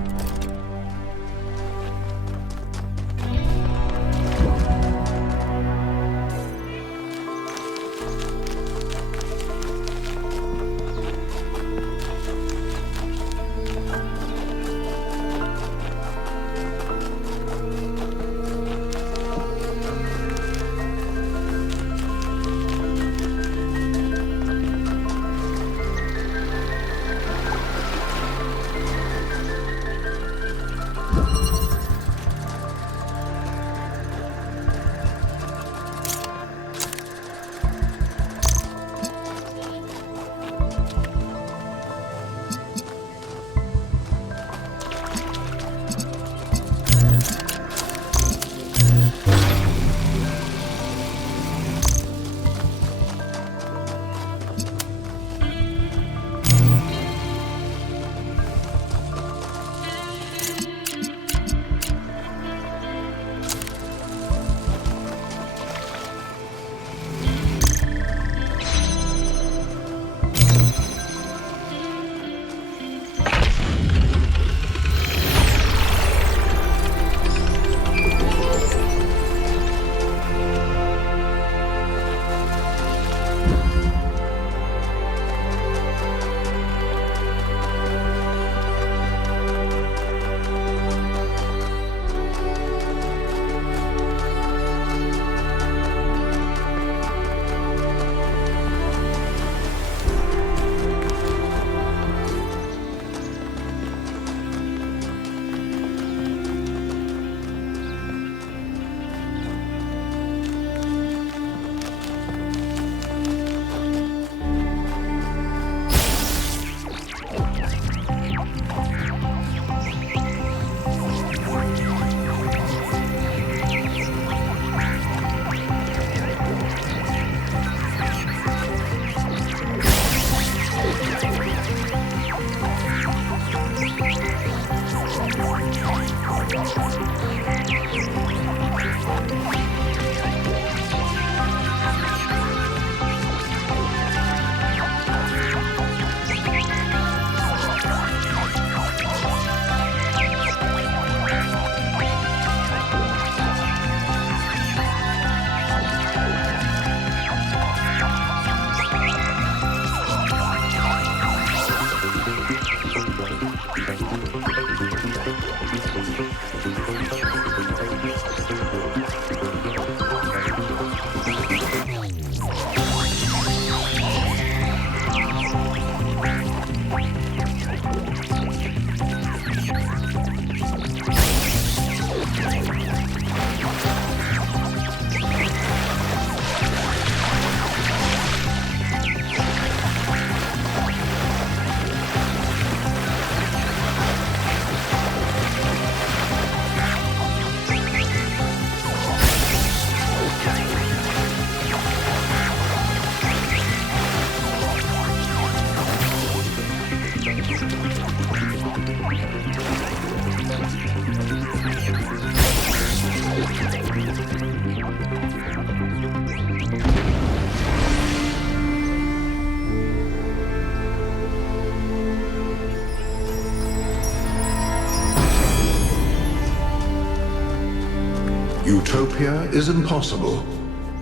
Utopia is impossible,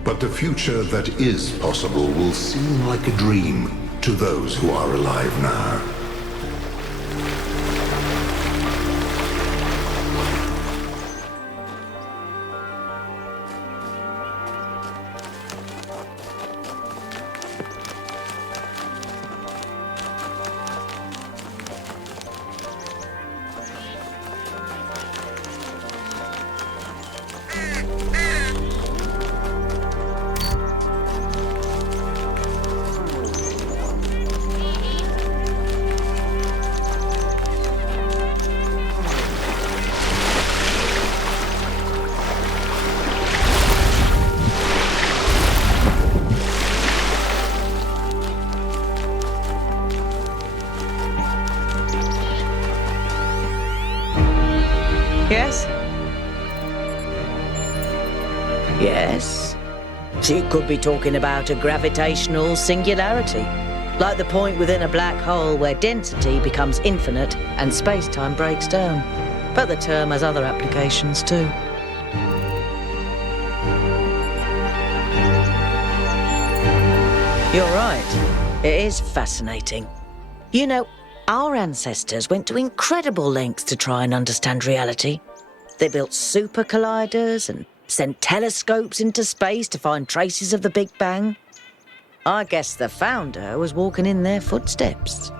but the future that is possible will seem like a dream to those who are alive now. Yes? Yes. She could be talking about a gravitational singularity, like the point within a black hole where density becomes infinite and space-time breaks down. But the term has other applications too. You're right. It is fascinating. You know, our ancestors went to incredible lengths to try and understand reality. They built super colliders and sent telescopes into space to find traces of the Big Bang. I guess the founder was walking in their footsteps.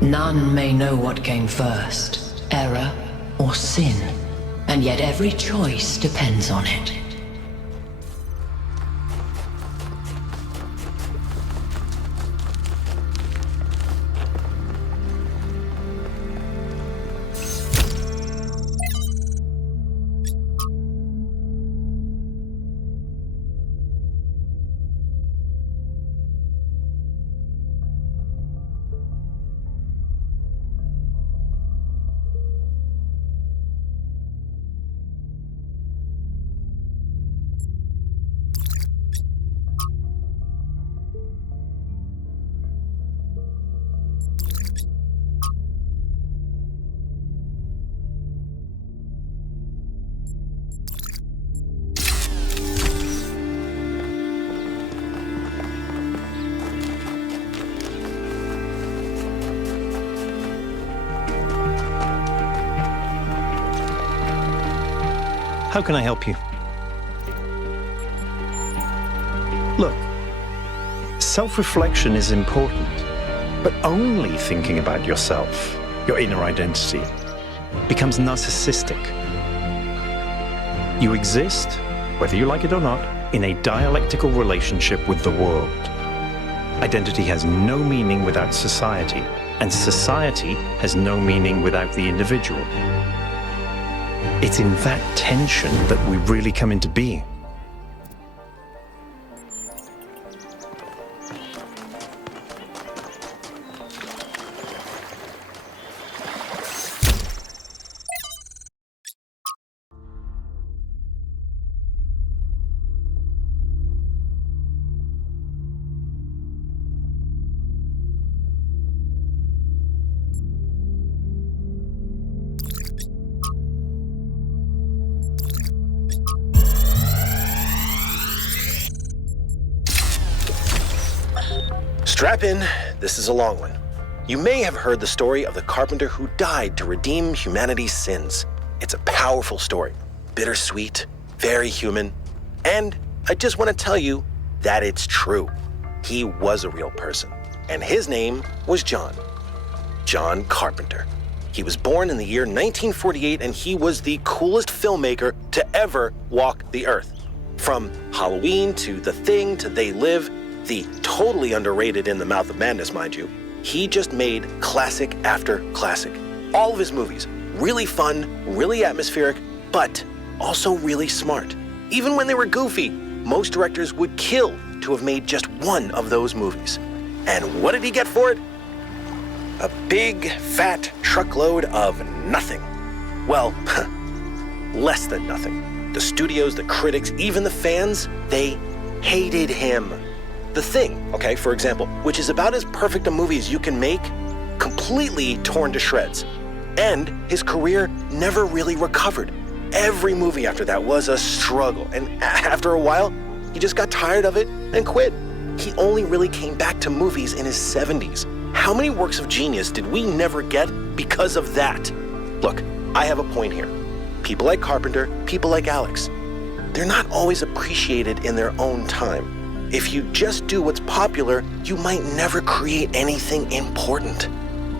None may know what came first, error or sin, and yet every choice depends on it. How can I help you? Look, self-reflection is important, but only thinking about yourself, your inner identity, becomes narcissistic. You exist, whether you like it or not, in a dialectical relationship with the world. Identity has no meaning without society, and society has no meaning without the individual. It's in that tension that we really come into being. Strap in, this is a long one. You may have heard the story of the carpenter who died to redeem humanity's sins. It's a powerful story, bittersweet, very human, and I just want to tell you that it's true. He was a real person, and his name was John. John Carpenter. He was born in the year 1948, and he was the coolest filmmaker to ever walk the earth. From Halloween to The Thing to They Live, the totally underrated In the Mouth of Madness, mind you, he just made classic after classic. All of his movies, really fun, really atmospheric, but also really smart. Even when they were goofy, most directors would kill to have made just one of those movies. And what did he get for it? A big, fat truckload of nothing. Well, less than nothing. The studios, the critics, even the fans, they hated him. The Thing, okay, for example, which is about as perfect a movie as you can make, completely torn to shreds. And his career never really recovered. Every movie after that was a struggle, and after a while, he just got tired of it and quit. He only really came back to movies in his 70s. How many works of genius did we never get because of that? Look, I have a point here. People like Carpenter, people like Alex, they're not always appreciated in their own time. If you just do what's popular, you might never create anything important.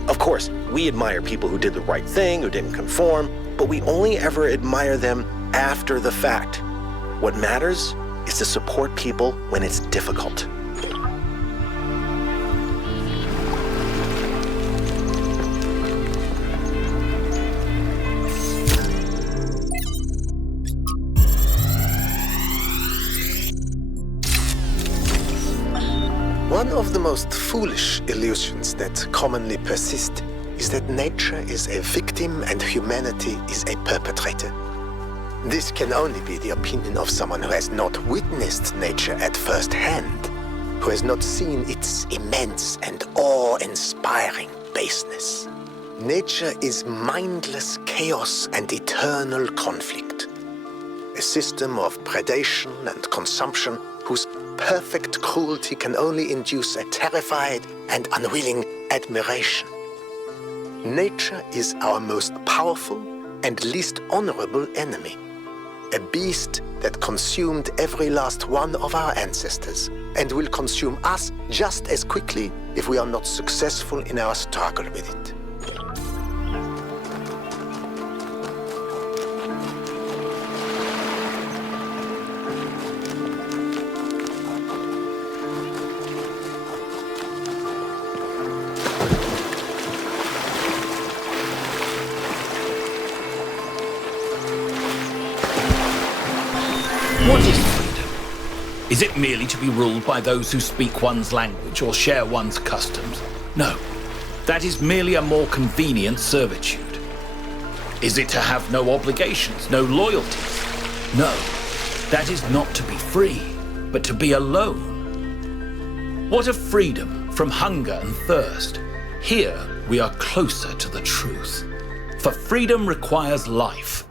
Of course, we admire people who did the right thing, who didn't conform, but we only ever admire them after the fact. What matters is to support people when it's difficult. One of the most foolish illusions that commonly persist is that nature is a victim and humanity is a perpetrator. This can only be the opinion of someone who has not witnessed nature at first hand, who has not seen its immense and awe-inspiring baseness. Nature is mindless chaos and eternal conflict. A system of predation and consumption whose perfect cruelty can only induce a terrified and unwilling admiration. Nature is our most powerful and least honorable enemy. A beast that consumed every last one of our ancestors and will consume us just as quickly if we are not successful in our struggle with it. What is freedom? Is it merely to be ruled by those who speak one's language or share one's customs? No, that is merely a more convenient servitude. Is it to have no obligations, no loyalties? No, that is not to be free, but to be alone. What of freedom from hunger and thirst? Here we are closer to the truth. For freedom requires life.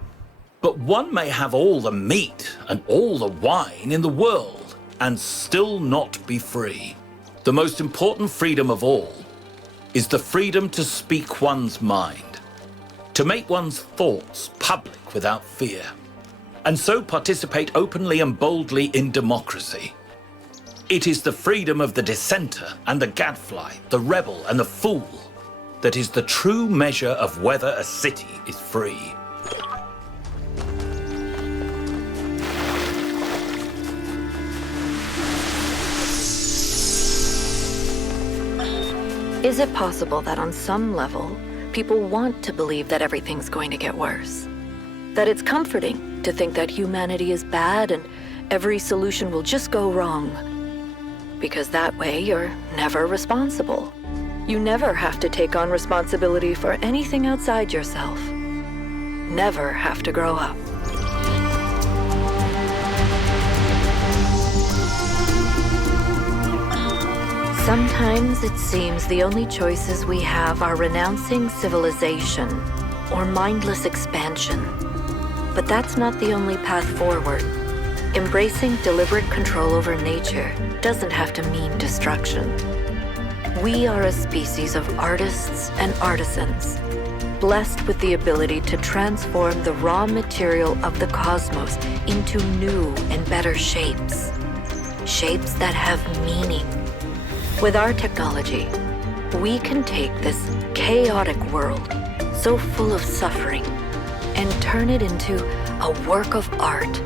But one may have all the meat and all the wine in the world and still not be free. The most important freedom of all is the freedom to speak one's mind, to make one's thoughts public without fear, and so participate openly and boldly in democracy. It is the freedom of the dissenter and the gadfly, the rebel and the fool, that is the true measure of whether a city is free. Is it possible that on some level, people want to believe that everything's going to get worse? That it's comforting to think that humanity is bad and every solution will just go wrong? Because that way you're never responsible. You never have to take on responsibility for anything outside yourself. Never have to grow up. Sometimes it seems the only choices we have are renouncing civilization or mindless expansion. But that's not the only path forward. Embracing deliberate control over nature doesn't have to mean destruction. We are a species of artists and artisans, blessed with the ability to transform the raw material of the cosmos into new and better shapes. Shapes that have meaning. With our technology, we can take this chaotic world, so full of suffering, and turn it into a work of art.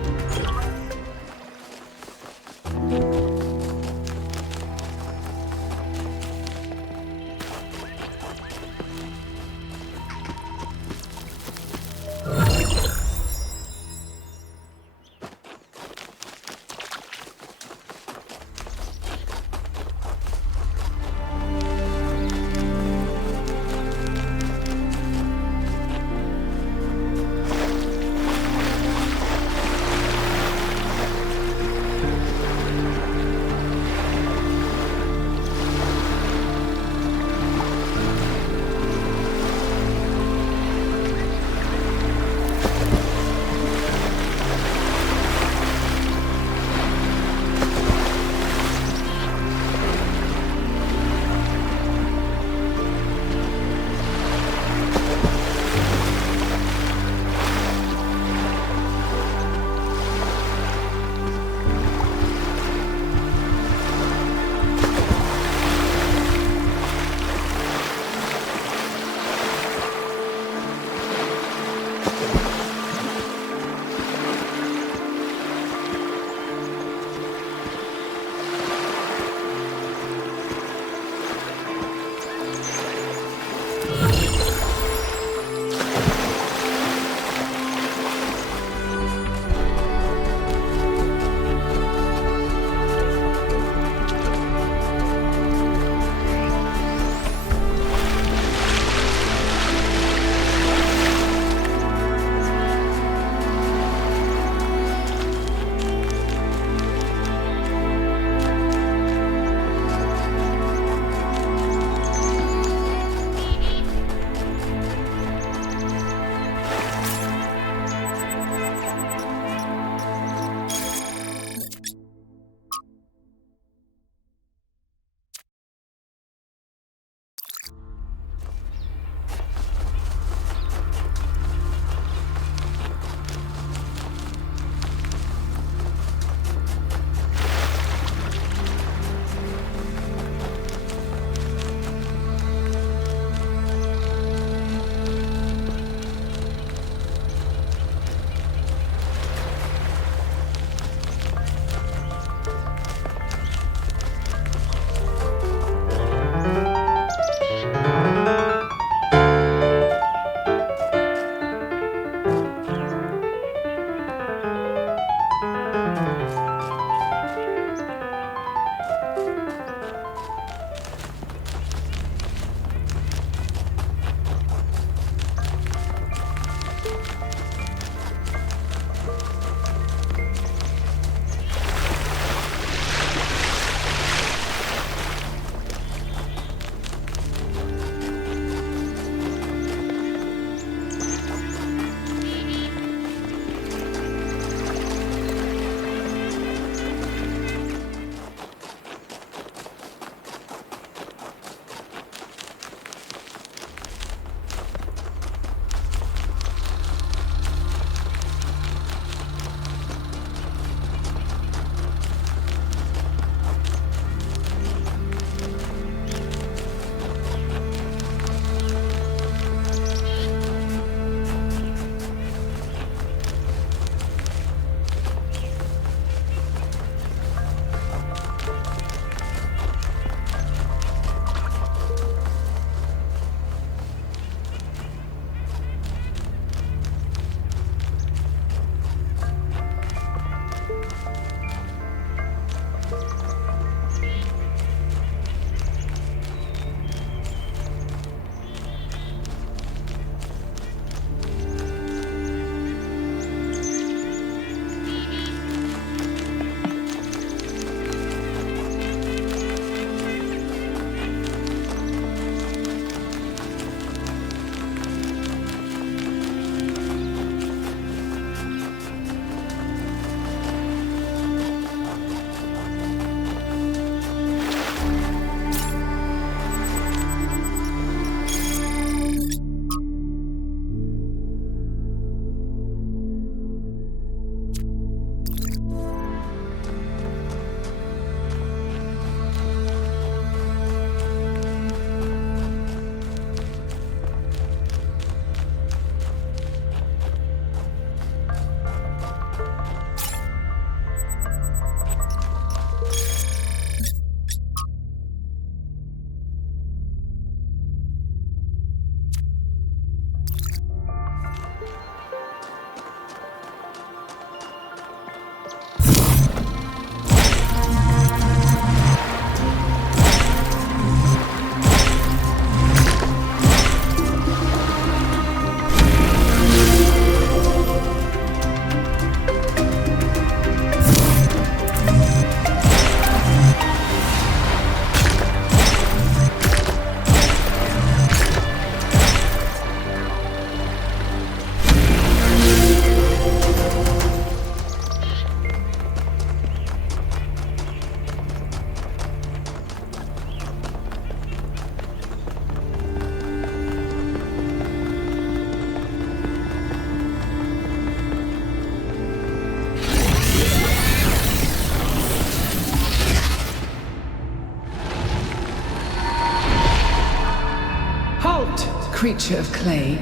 creature of clay,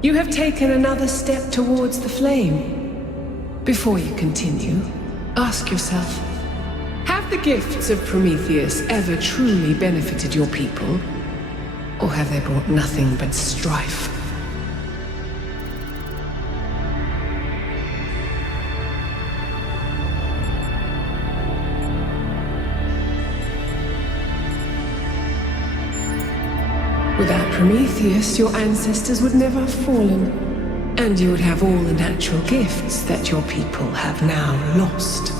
you have taken another step towards the flame. Before you continue, ask yourself, have the gifts of Prometheus ever truly benefited your people? Or have they brought nothing but strife? Without Prometheus, your ancestors would never have fallen, and you would have all the natural gifts that your people have now lost.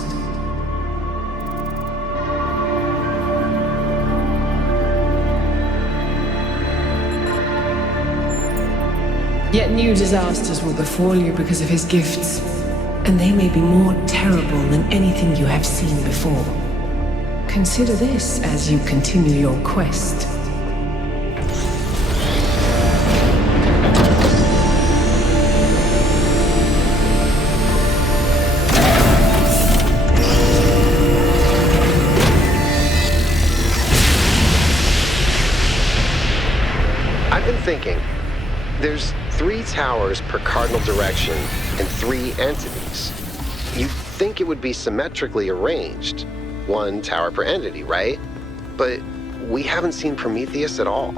Yet new disasters will befall you because of his gifts, and they may be more terrible than anything you have seen before. Consider this as you continue your quest. I've been thinking, there's 3 towers per cardinal direction and 3 entities. You'd think it would be symmetrically arranged, 1 tower per entity, right? But we haven't seen Prometheus at all.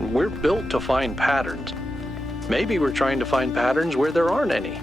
We're built to find patterns. Maybe we're trying to find patterns where there aren't any.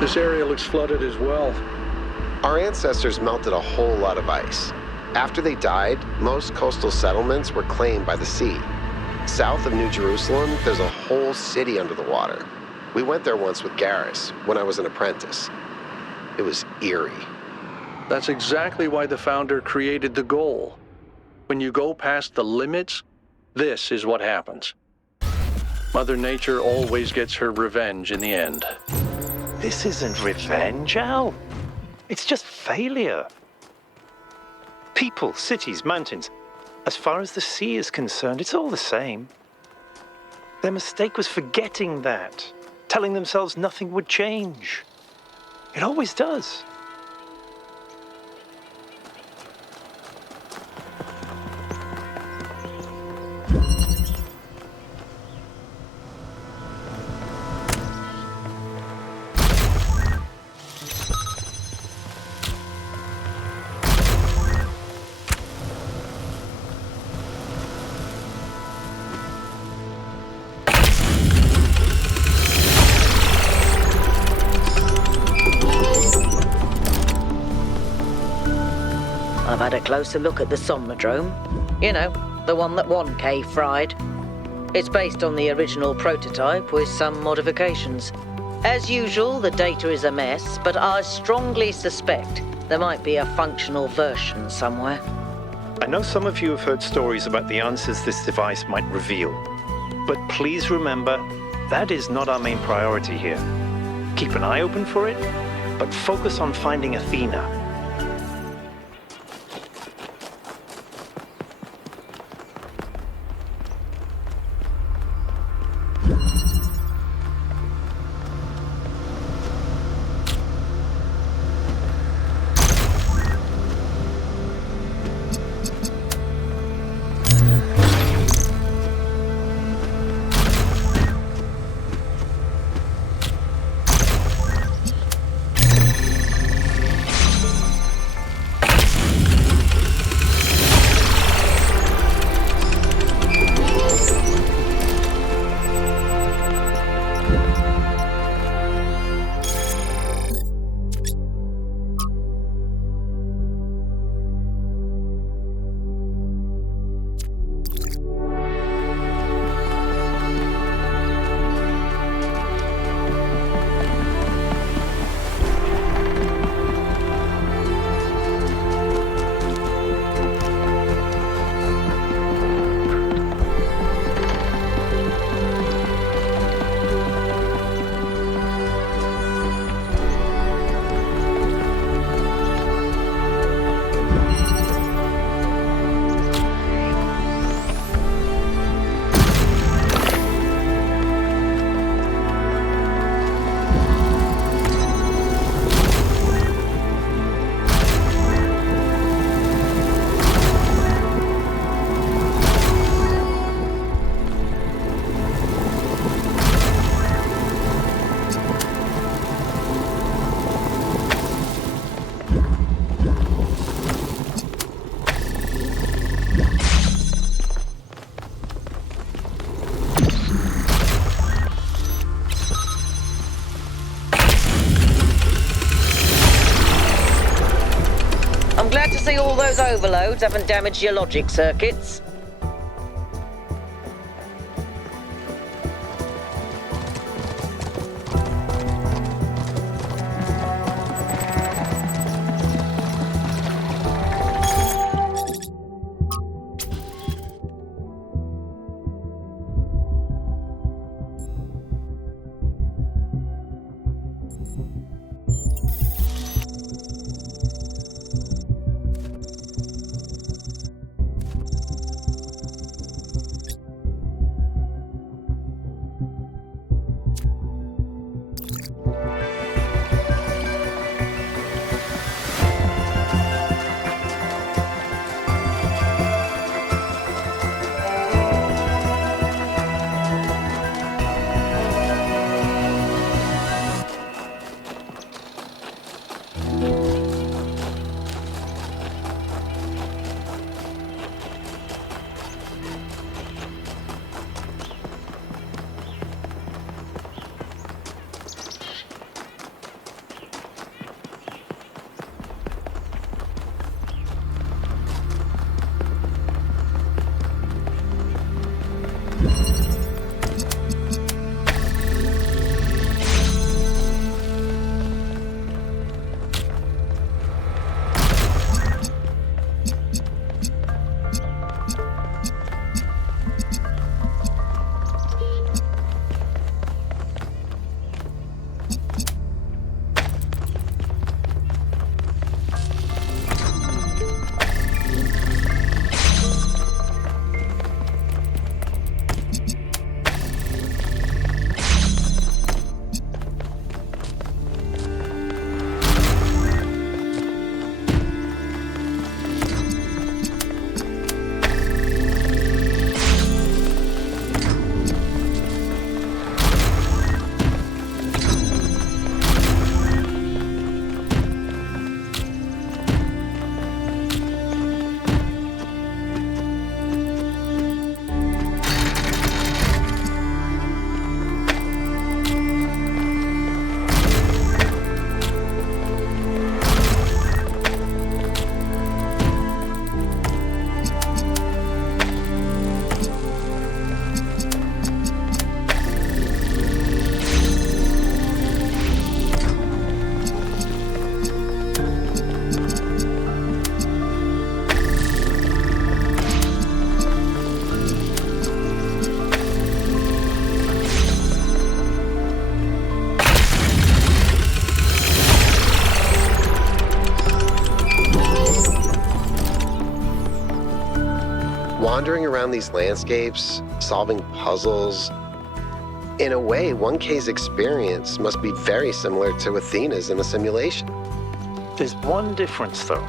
This area looks flooded as well. Our ancestors melted a whole lot of ice. After they died, most coastal settlements were claimed by the sea. South of New Jerusalem, there's a whole city under the water. We went there once with Garrus when I was an apprentice. It was eerie. That's exactly why the founder created the goal. When you go past the limits, this is what happens. Mother Nature always gets her revenge in the end. This isn't revenge, Al. It's just failure. People, cities, mountains. As far as the sea is concerned, it's all the same. Their mistake was forgetting that, telling themselves nothing would change. It always does. I've had a closer look at the Somnodrome. You know, the one that one cave fried. It's based on the original prototype with some modifications. As usual, the data is a mess, but I strongly suspect there might be a functional version somewhere. I know some of you have heard stories about the answers this device might reveal, but please remember, that is not our main priority here. Keep an eye open for it, but focus on finding Athena. overloads haven't damaged your logic circuits. Wandering around these landscapes, solving puzzles, in a way, 1K's experience must be very similar to Athena's in the simulation. There's one difference, though.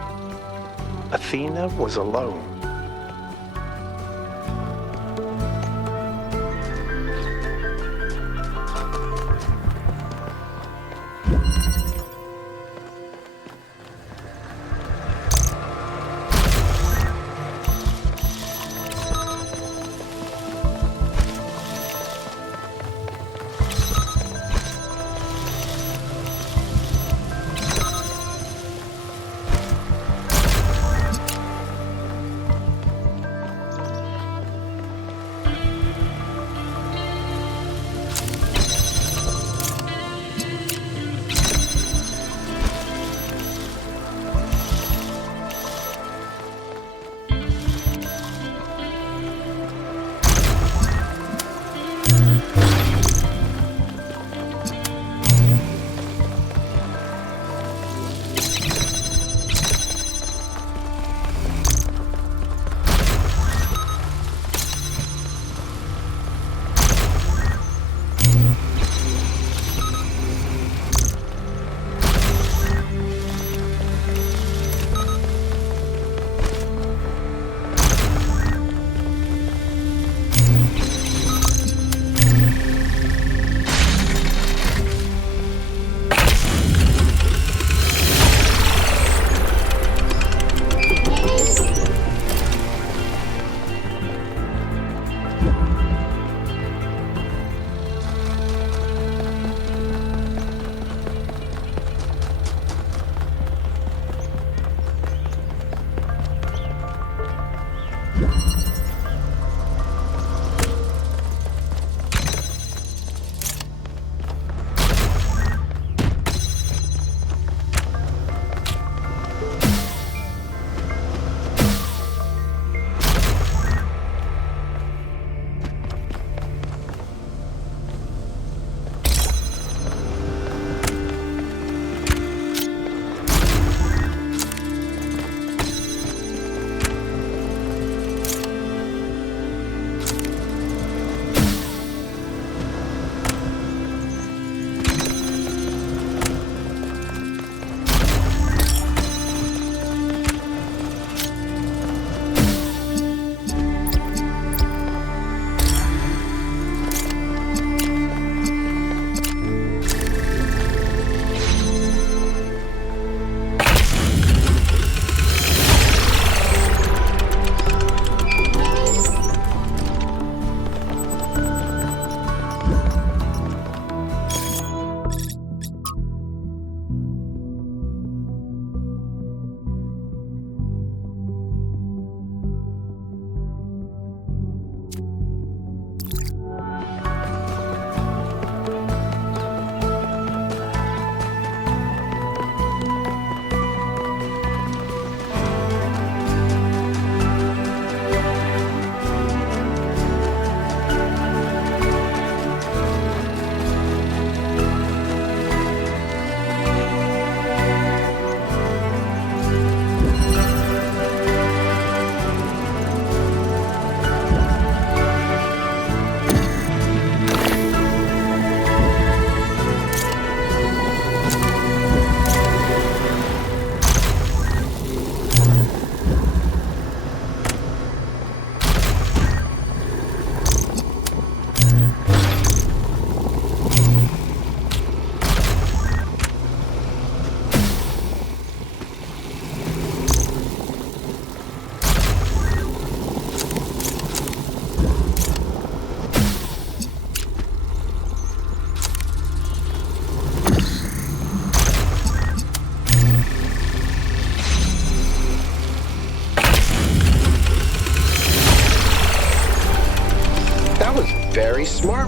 Athena was alone.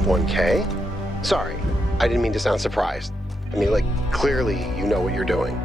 1K? Sorry, I didn't mean to sound surprised. I mean, like, clearly you know what you're doing.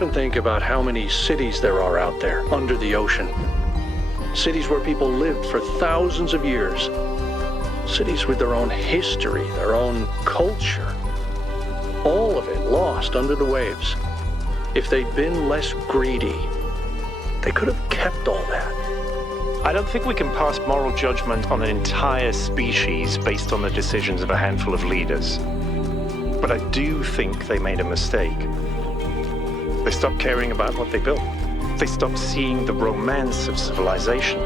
often think about how many cities there are out there under the ocean. Cities where people lived for thousands of years. Cities with their own history, their own culture. All of it lost under the waves. If they'd been less greedy, they could have kept all that. I don't think we can pass moral judgment on an entire species based on the decisions of a handful of leaders. But I do think they made a mistake. They stopped caring about what they built. They stopped seeing the romance of civilization.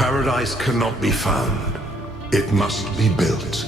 Paradise cannot be found. It must be built.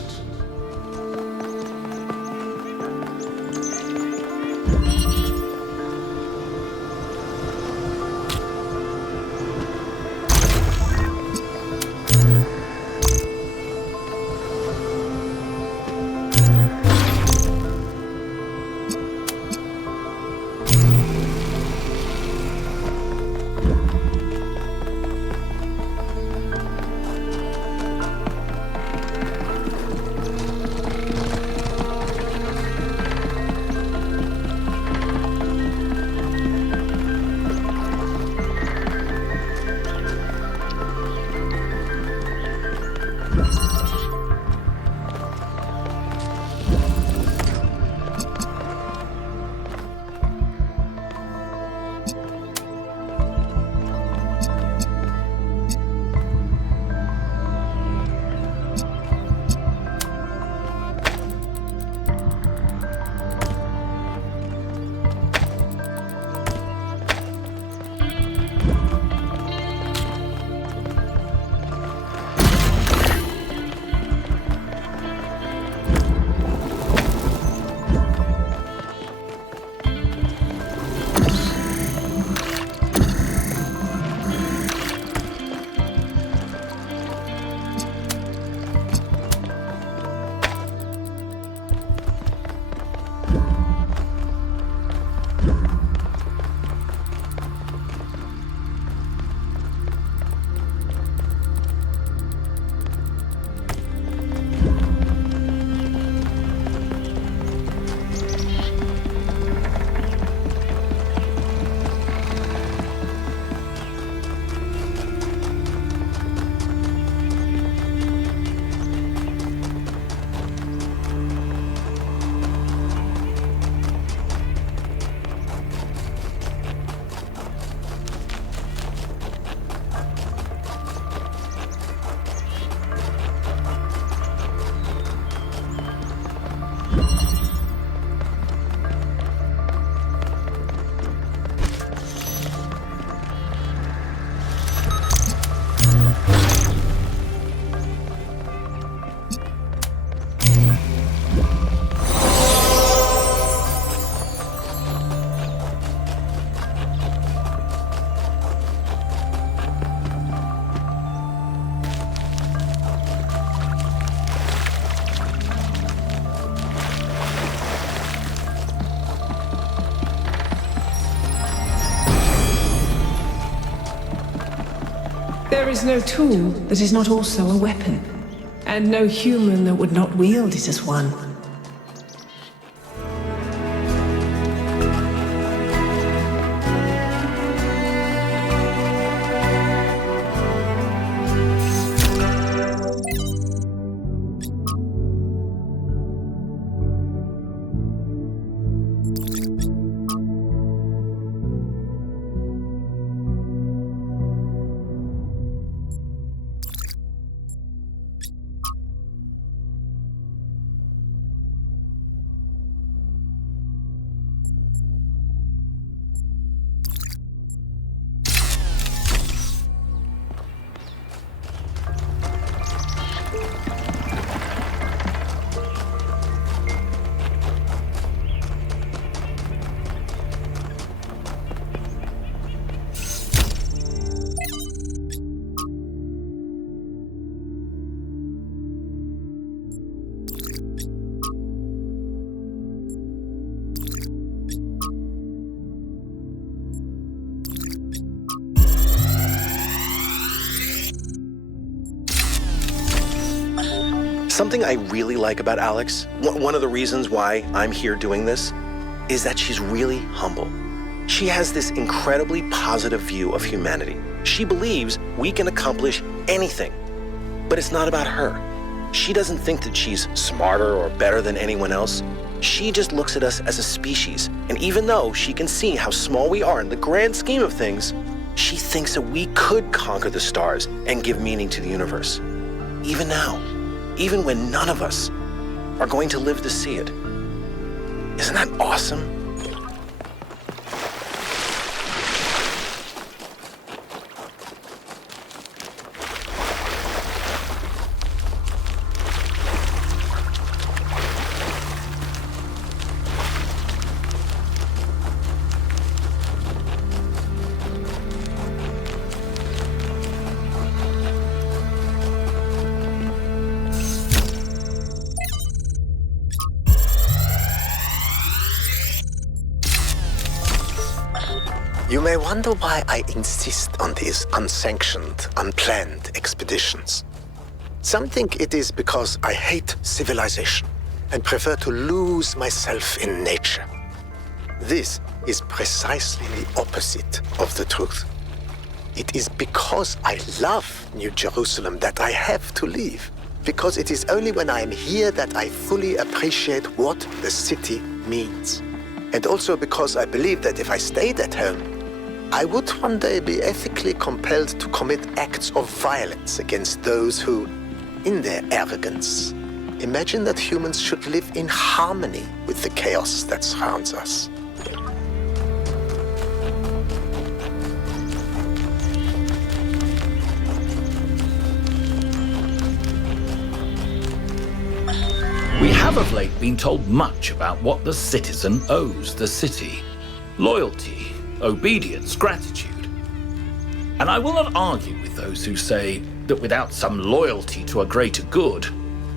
There is no tool that is not also a weapon, and no human that would not wield it as one. Something I really like about Alex, one of the reasons why I'm here doing this, is that she's really humble. She has this incredibly positive view of humanity. She believes we can accomplish anything, but it's not about her. She doesn't think that she's smarter or better than anyone else. She just looks at us as a species, and even though she can see how small we are in the grand scheme of things, she thinks that we could conquer the stars and give meaning to the universe. Even now. Even when none of us are going to live to see it. Isn't that awesome? You may wonder why I insist on these unsanctioned, unplanned expeditions. Some think it is because I hate civilization and prefer to lose myself in nature. This is precisely the opposite of the truth. It is because I love New Jerusalem that I have to leave. Because it is only when I am here that I fully appreciate what the city means. And also because I believe that if I stayed at home, I would one day be ethically compelled to commit acts of violence against those who, in their arrogance, imagine that humans should live in harmony with the chaos that surrounds us. We have of late been told much about what the citizen owes the city. Loyalty, obedience, gratitude. And I will not argue with those who say that without some loyalty to a greater good,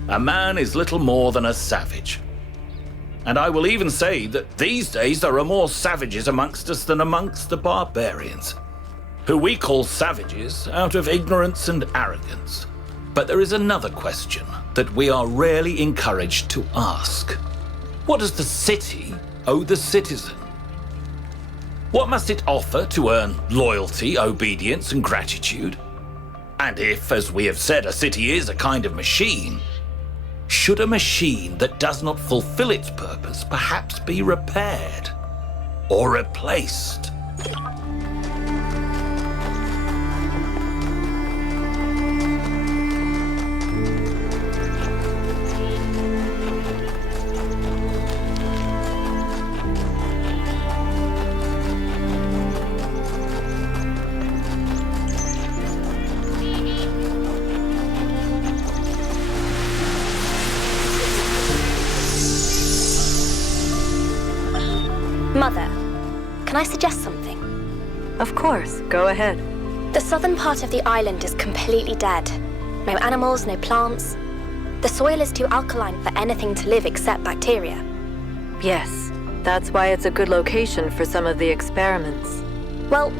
a man is little more than a savage. And I will even say that these days there are more savages amongst us than amongst the barbarians, who we call savages out of ignorance and arrogance. But there is another question that we are rarely encouraged to ask. What does the city owe the citizen? What must it offer to earn loyalty, obedience, and gratitude? And if, as we have said, a city is a kind of machine, should a machine that does not fulfill its purpose perhaps be repaired or replaced? Mother, can I suggest something? Of course, go ahead. The southern part of the island is completely dead. No animals, no plants. The soil is too alkaline for anything to live except bacteria. Yes, that's why it's a good location for some of the experiments. Well,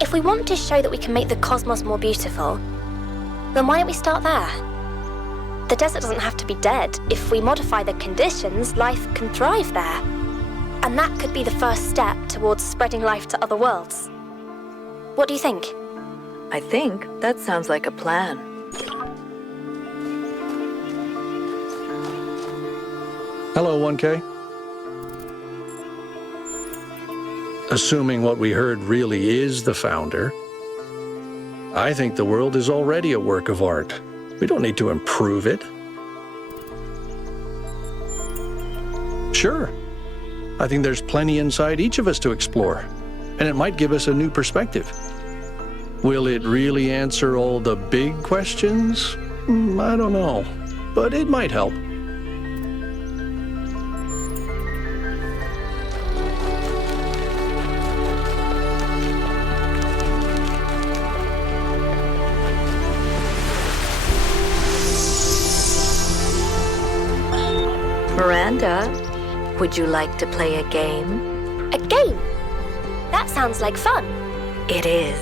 If we want to show that we can make the cosmos more beautiful, then why don't we start there? The desert doesn't have to be dead. If we modify the conditions, life can thrive there. And that could be the first step towards spreading life to other worlds. What do you think? I think that sounds like a plan. Hello, 1K. Assuming what we heard really is the founder, I think the world is already a work of art. We don't need to improve it. Sure. I think there's plenty inside each of us to explore, and it might give us a new perspective. Will it really answer all the big questions? I don't know, but it might help. Miranda, would you like to play a game? A game? That sounds like fun. It is.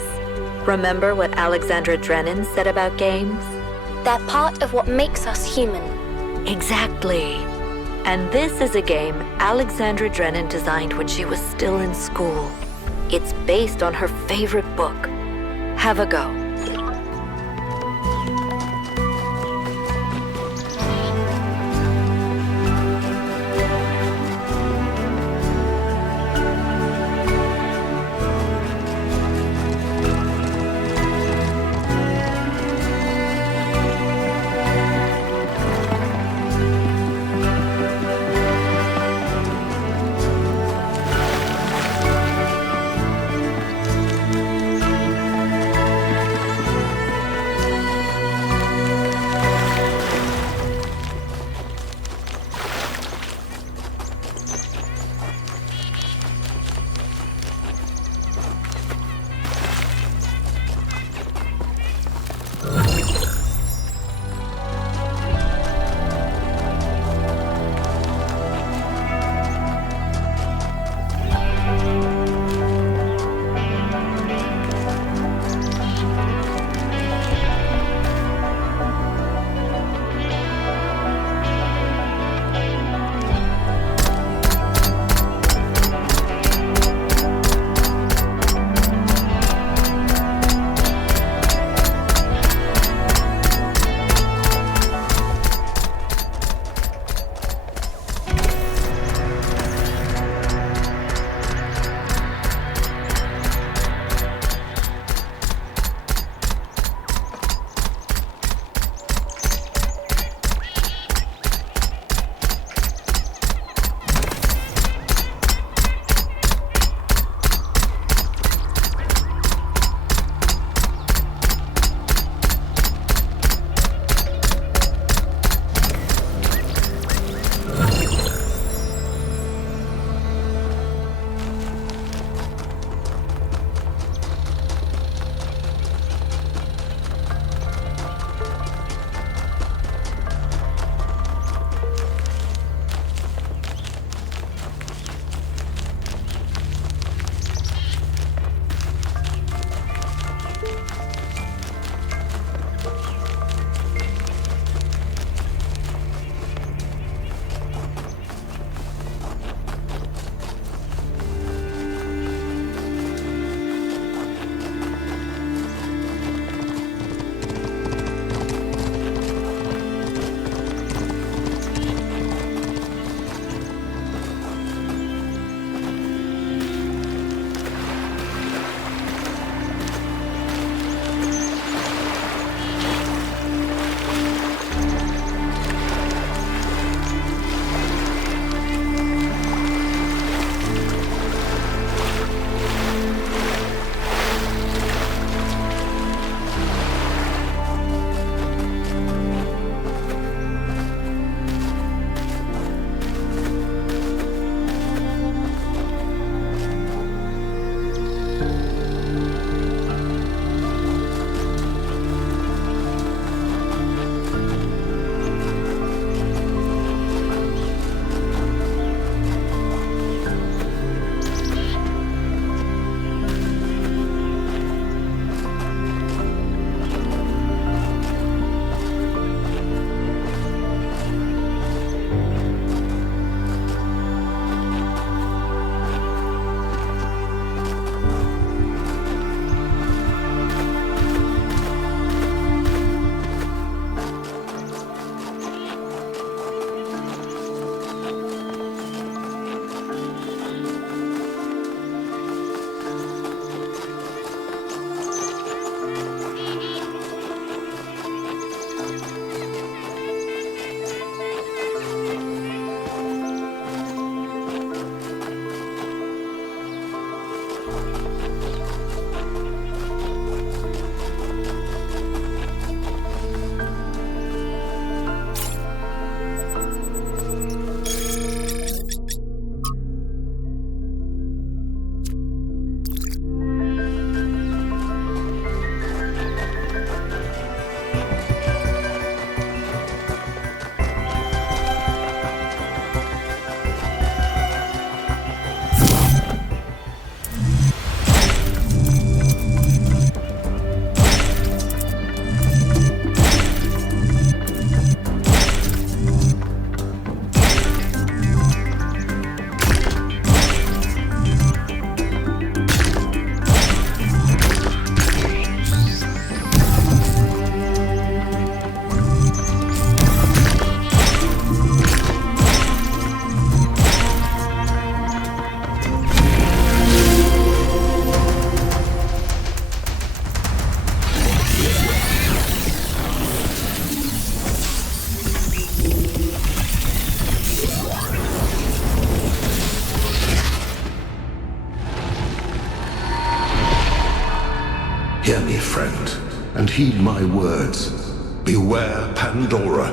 Remember what Alexandra Drennan said about games? They're part of what makes us human. Exactly. And this is a game Alexandra Drennan designed when she was still in school. It's based on her favorite book. Have a go. Hear me, friend, and heed my words. Beware Pandora.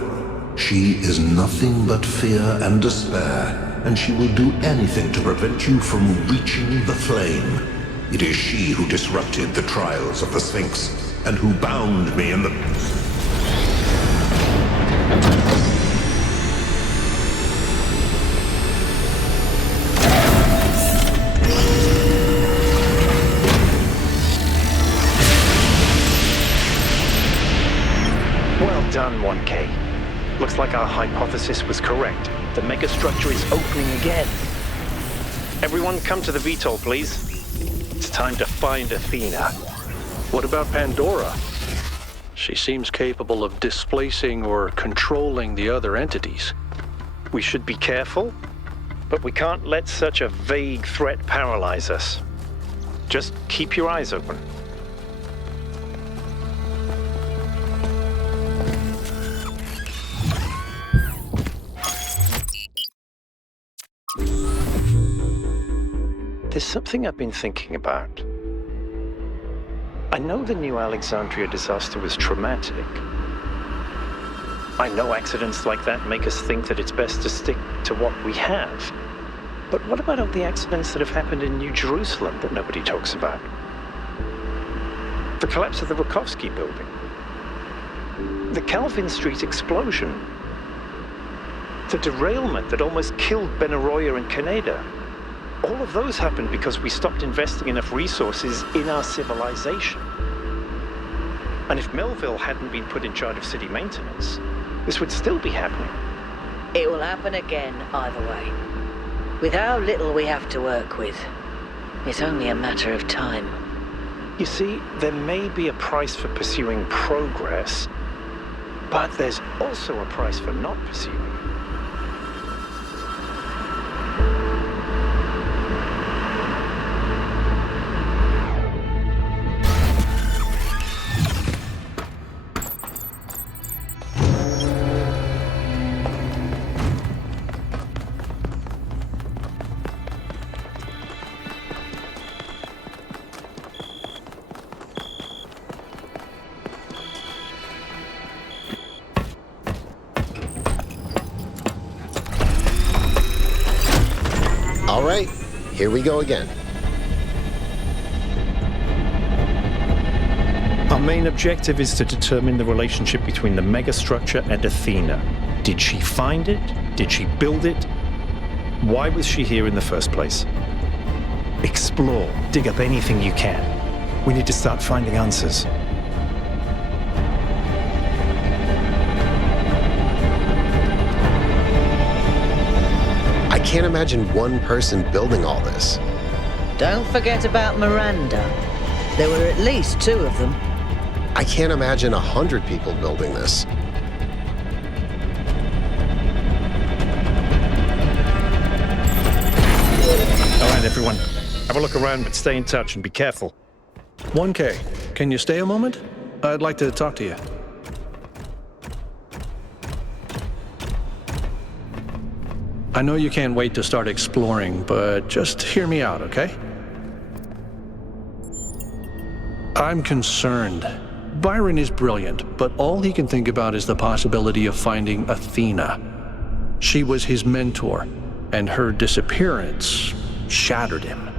She is nothing but fear and despair, and she will do anything to prevent you from reaching the flame. It is she who disrupted the trials of the Sphinx, and who bound me in the... Well done, 1K. Looks like our hypothesis was correct. The megastructure is opening again. Everyone come to the VTOL, please. It's time to find Athena. What about Pandora? She seems capable of displacing or controlling the other entities. We should be careful, but we can't let such a vague threat paralyze us. Just keep your eyes open. There's something I've been thinking about. I know the New Alexandria disaster was traumatic. I know accidents like that make us think that it's best to stick to what we have. But what about all the accidents that have happened in New Jerusalem that nobody talks about? The collapse of the Rakovsky building. The Calvin Street explosion. The derailment that almost killed Benaroya and Kaneda. All of those happened because we stopped investing enough resources in our civilization. And if Melville hadn't been put in charge of city maintenance, this would still be happening. It will happen again, either way. With how little we have to work with, it's only a matter of time. You see, there may be a price for pursuing progress, but there's also a price for not pursuing. All right, here we go again. Our main objective is to determine the relationship between the megastructure and Athena. Did she find it? Did she build it? Why was she here in the first place? Explore, dig up anything you can. We need to start finding answers. I can't imagine one person building all this. Don't forget about Miranda. There were at least 2 of them. I can't imagine 100 people building this. All right, everyone. Have a look around, but stay in touch and be careful. 1K, can you stay a moment? I'd like to talk to you. I know you can't wait to start exploring, but just hear me out, okay? I'm concerned. Byron is brilliant, but all he can think about is the possibility of finding Athena. She was his mentor, and her disappearance shattered him.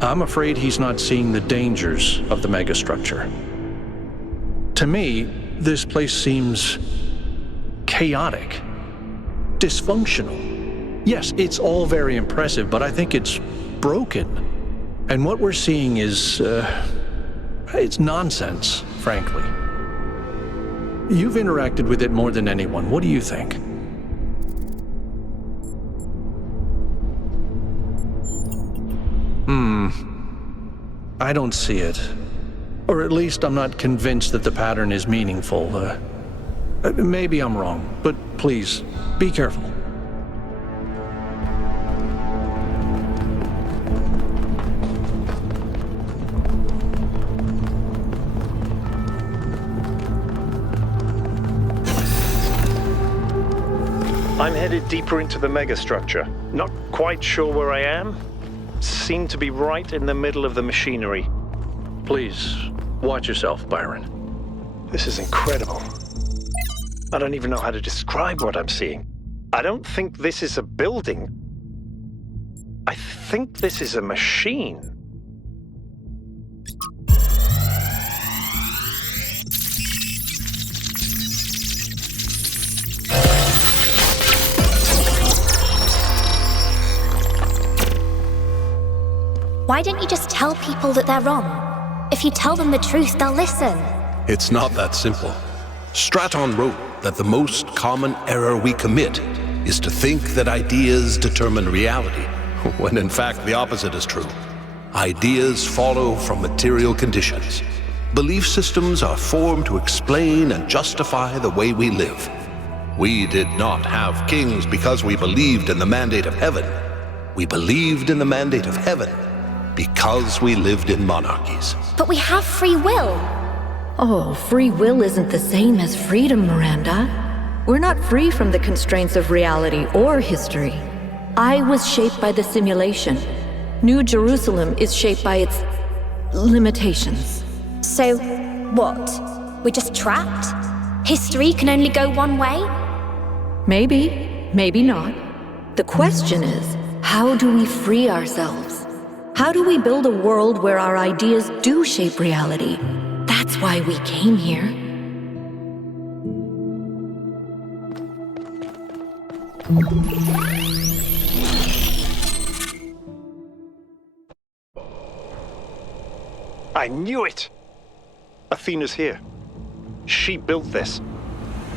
I'm afraid he's not seeing the dangers of the megastructure. To me, this place seems chaotic, dysfunctional. Yes, it's all very impressive, but I think it's broken. And what we're seeing is, it's nonsense, frankly. You've interacted with it more than anyone. What do you think? I don't see it. Or at least I'm not convinced that the pattern is meaningful. Maybe I'm wrong, but please, be careful. I'm headed deeper into the megastructure. Not quite sure where I am. Seem to be right in the middle of the machinery. Please, watch yourself, Byron. This is incredible. I don't even know how to describe what I'm seeing. I don't think this is a building. I think this is a machine. Why don't you just tell people that they're wrong? If you tell them the truth, they'll listen. It's not that simple. Straton wrote that the most common error we commit is to think that ideas determine reality, when in fact the opposite is true. Ideas follow from material conditions. Belief systems are formed to explain and justify the way we live. We did not have kings because we believed in the mandate of heaven. We believed in the mandate of heaven because we lived in monarchies. But we have free will. Oh, free will isn't the same as freedom, Miranda. We're not free from the constraints of reality or history. I was shaped by the simulation. New Jerusalem is shaped by its limitations. So, what? We're just trapped? History can only go one way? Maybe, maybe not. The question is, how do we free ourselves? How do we build a world where our ideas do shape reality? That's why we came here. I knew it! Athena's here. She built this.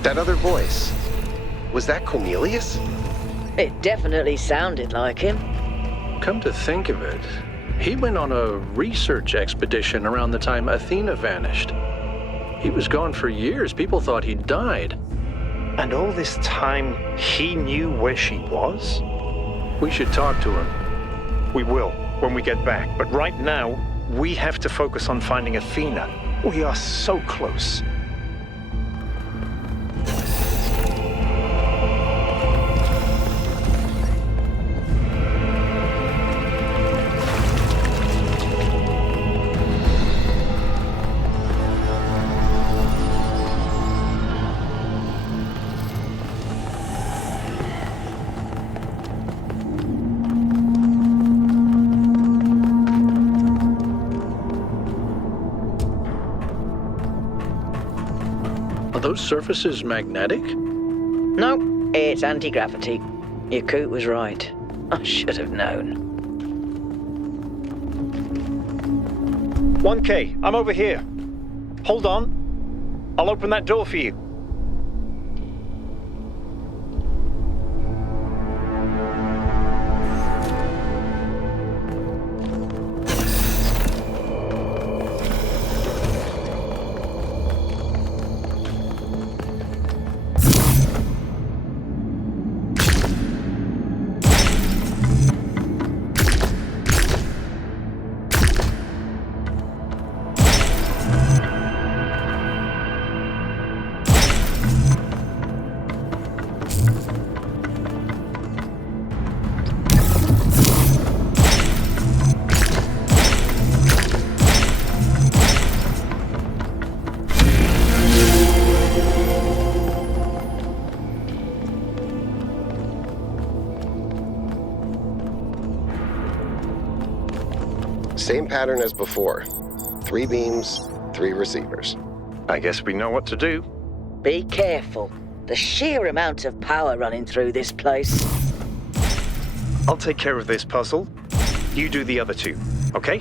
That other voice, was that Cornelius? It definitely sounded like him. Come to think of it, he went on a research expedition around the time Athena vanished. He was gone for years. People thought he'd died. And all this time, he knew where she was? We should talk to him. We will, when we get back. But right now, we have to focus on finding Athena. We are so close. Are those surfaces magnetic? No, it's anti-gravity. Your coot was right. I should have known. 1K, I'm over here. Hold on. I'll open that door for you. pattern as before. 3 beams, 3 receivers. I guess we know what to do. Be careful. The sheer amount of power running through this place. I'll take care of this puzzle. You do the other 2, okay?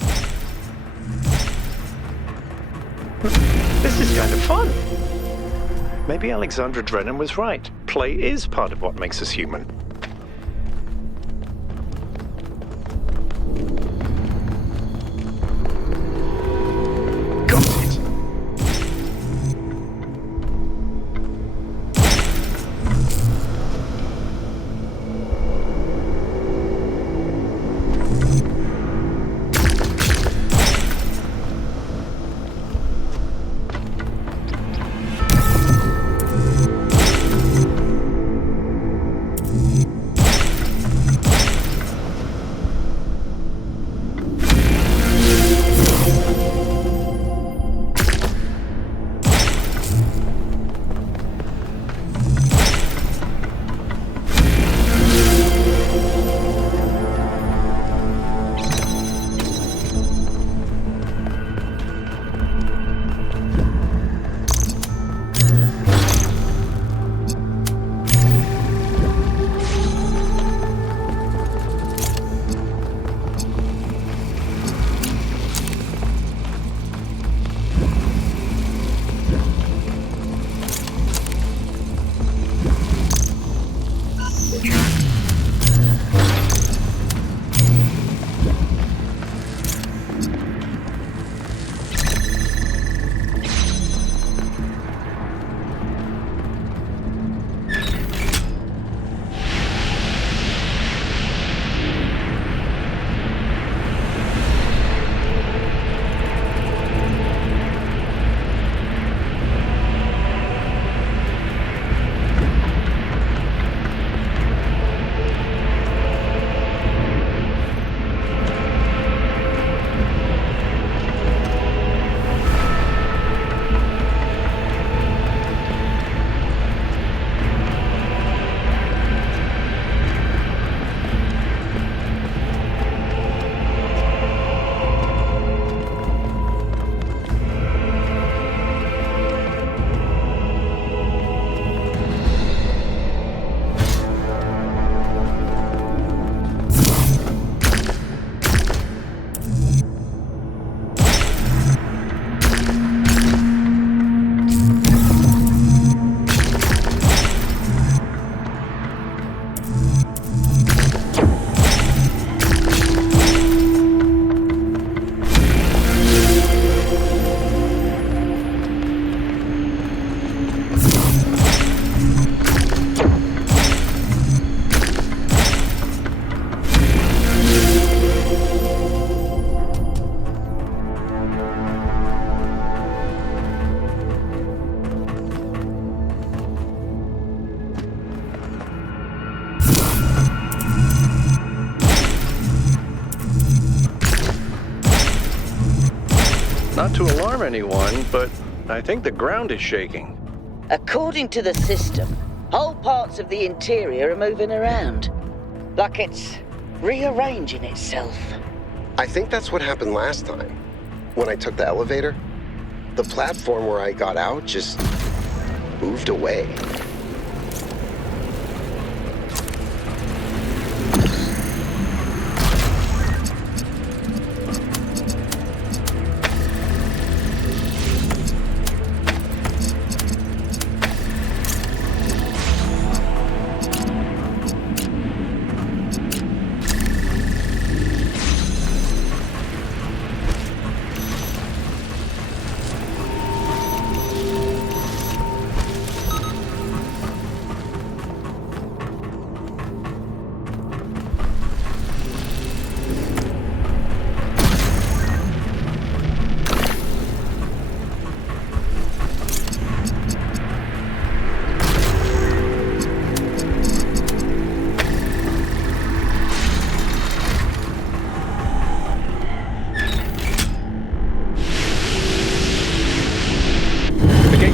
This is kind of fun. Maybe Alexandra Drennan was right. Play is part of what makes us human. Got it! Not to alarm anyone, but I think the ground is shaking. According to the system, whole parts of the interior are moving around. Like it's rearranging itself. I think that's what happened last time. When I took the elevator, the platform where I got out just moved away.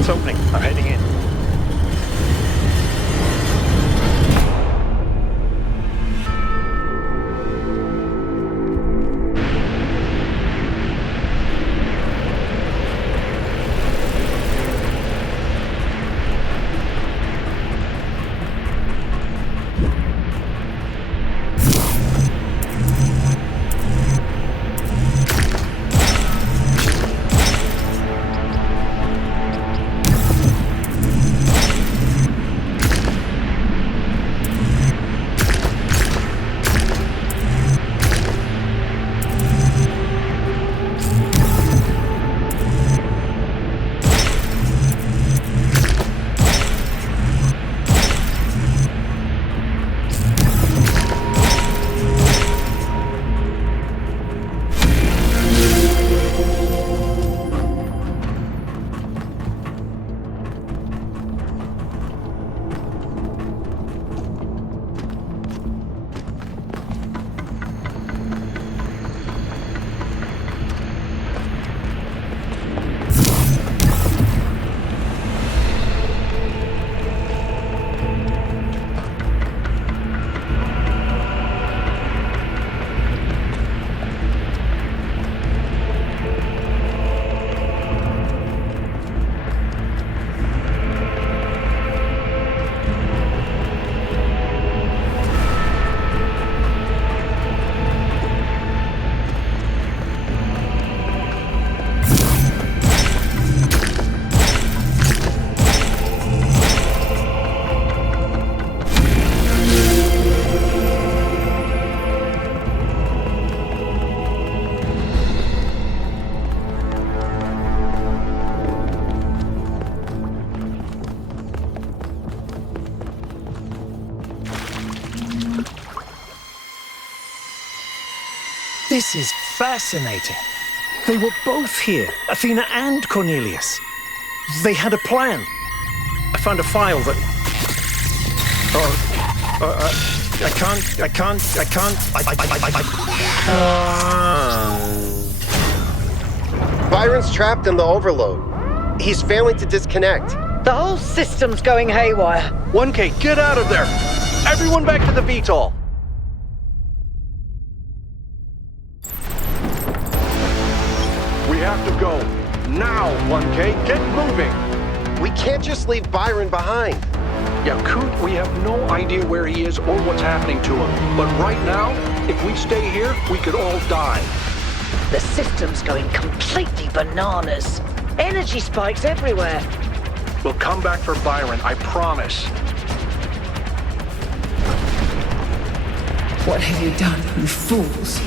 It's opening. I'm heading in. This is fascinating. They were both here, Athena and Cornelius. They had a plan. I found a file that... Byron's trapped in the overload. He's failing to disconnect. The whole system's going haywire. 1K, get out of there! Everyone back to the VTOL! We have to go. Now, 1K, get moving! We can't just leave Byron behind. Yeah, Coot, we have no idea where he is or what's happening to him. But right now, if we stay here, we could all die. The system's going completely bananas. Energy spikes everywhere. We'll come back for Byron, I promise. What have you done, you fools?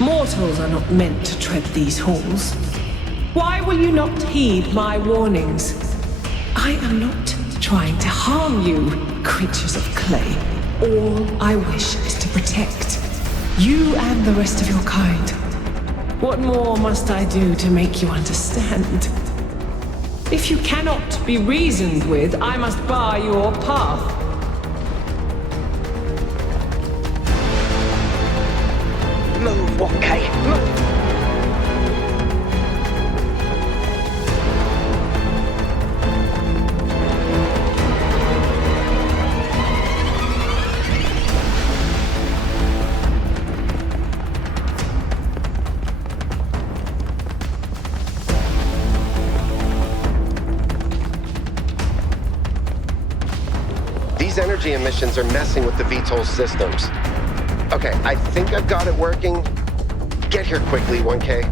Mortals are not meant to tread these halls. Why will you not heed my warnings? I am not trying to harm you, creatures of clay. All I wish is to protect you and the rest of your kind. What more must I do to make you understand? If you cannot be reasoned with, I must bar your path. Move, 1K, move! These energy emissions are messing with the VTOL systems. Okay, I think I've got it working. Get here quickly, 1K.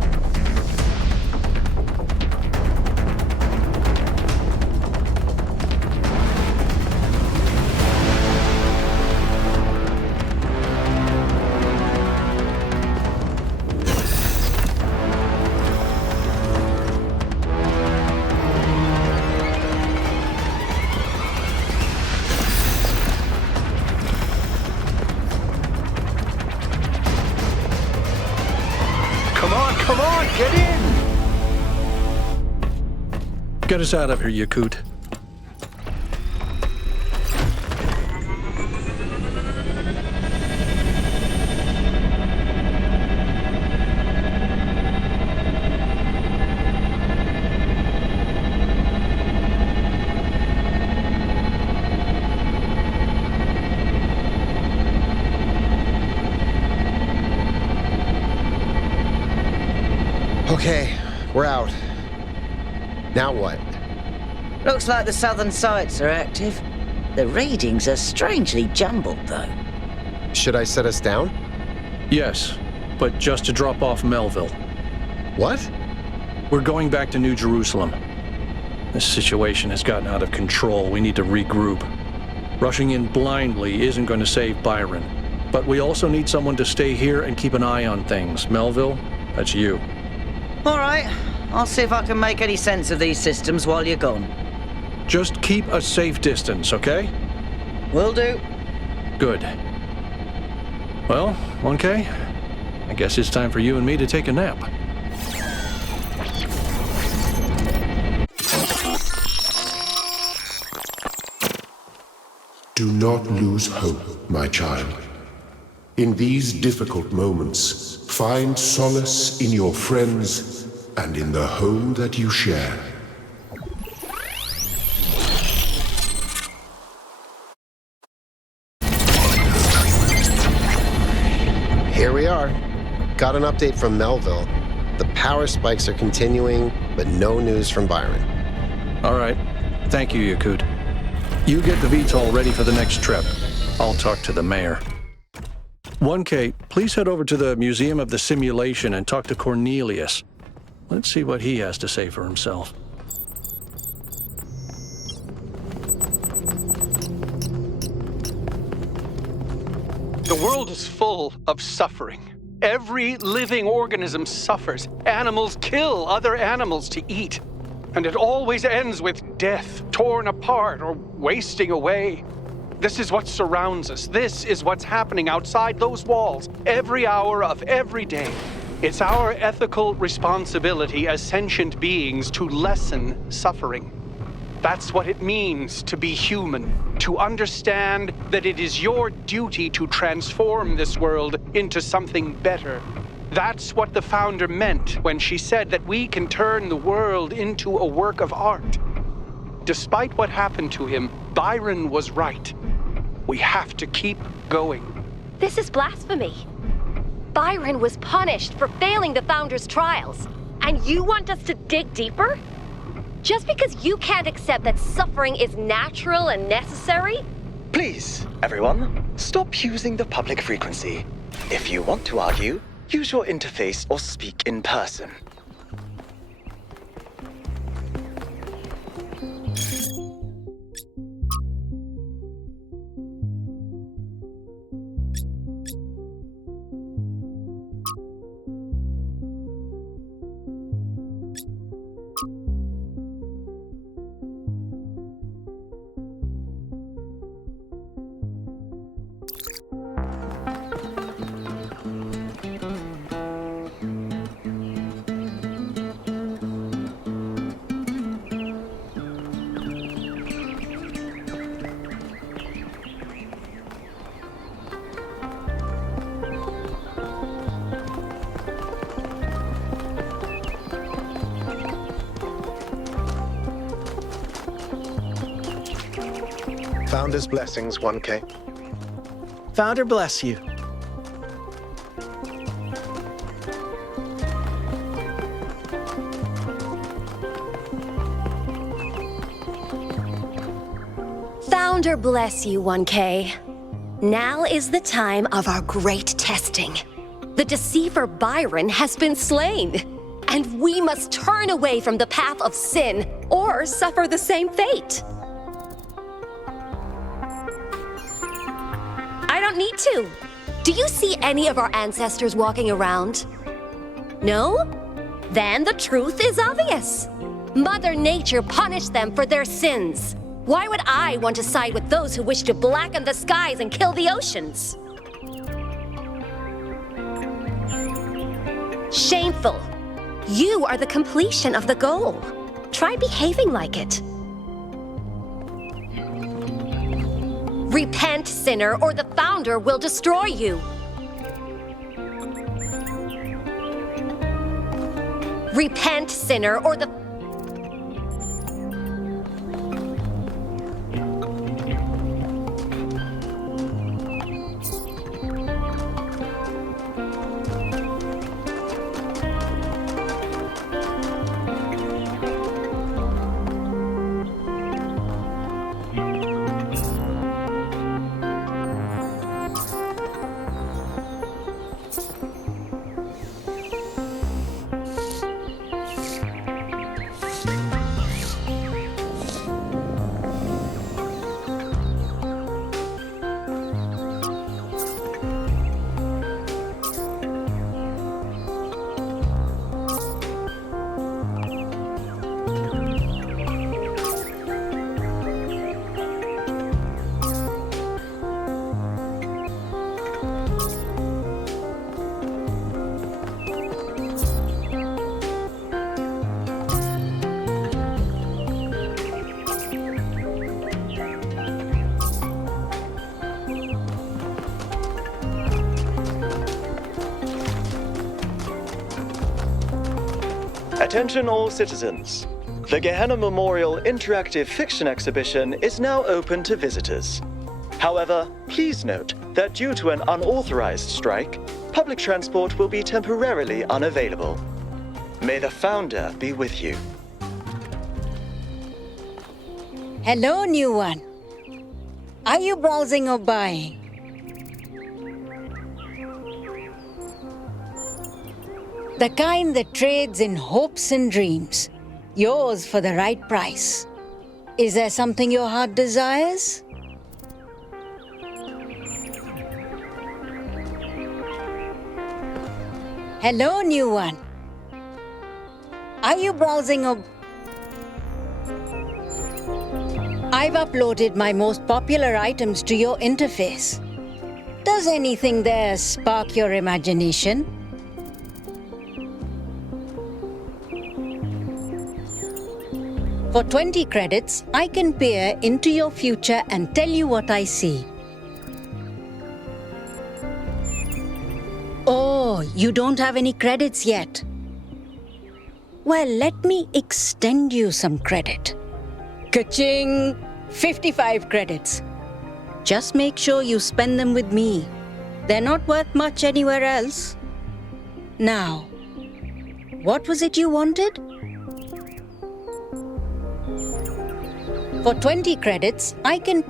Come on, get in! Get us out of here, Yakut. Okay, we're out. Now what? Looks like the southern sites are active. The readings are strangely jumbled, though. Should I set us down? Yes, but just to drop off Melville. What? We're going back to New Jerusalem. This situation has gotten out of control. We need to regroup. Rushing in blindly isn't going to save Byron. But we also need someone to stay here and keep an eye on things. Melville, that's you. All right, I'll see if I can make any sense of these systems while you're gone. Just keep a safe distance, okay? Will do. Good. Well, 1K, I guess it's time for you and me to take a nap. Do not lose hope, my child. In these difficult moments, find solace in your friends and in the home that you share. Here we are. Got an update from Melville. The power spikes are continuing, but no news from Byron. All right. Thank you, Yakut. You get the VTOL ready for the next trip. I'll talk to the mayor. 1K, please head over to the Museum of the Simulation and talk to Cornelius. Let's see what he has to say for himself. The world is full of suffering. Every living organism suffers. Animals kill other animals to eat. And it always ends with death, torn apart or wasting away. This is what surrounds us. This is what's happening outside those walls, every hour of every day. It's our ethical responsibility as sentient beings to lessen suffering. That's what it means to be human, to understand that it is your duty to transform this world into something better. That's what the founder meant when she said that we can turn the world into a work of art. Despite what happened to him, Byron was right. We have to keep going. This is blasphemy. Byron was punished for failing the Founder's trials, and you want us to dig deeper? Just because you can't accept that suffering is natural and necessary? Please, everyone, stop using the public frequency. If you want to argue, use your interface or speak in person. Founder's blessings, 1K. Founder bless you. Founder bless you, 1K. Now is the time of our great testing. The deceiver Byron has been slain, and we must turn away from the path of sin or suffer the same fate. I don't need to. Do you see any of our ancestors walking around? No? Then the truth is obvious. Mother Nature punished them for their sins. Why would I want to side with those who wish to blacken the skies and kill the oceans? Shameful. You are the completion of the goal. Try behaving like it. Repent, sinner, or the Founder will destroy you. Repent, sinner, or the... Attention all citizens. The Gehenna Memorial Interactive Fiction Exhibition is now open to visitors. However, please note that due to an unauthorized strike, public transport will be temporarily unavailable. May the Founder be with you. Hello, new one. Are you browsing or buying? The kind that trades in hopes and dreams. Yours for the right price. Is there something your heart desires? Hello, new one. Are you browsing or... I've uploaded my most popular items to your interface. Does anything there spark your imagination? For 20 credits, I can peer into your future and tell you what I see. Oh, you don't have any credits yet. Well, let me extend you some credit. Ka-ching! 55 credits. Just make sure you spend them with me. They're not worth much anywhere else. Now, what was it you wanted? For 20 credits, I can...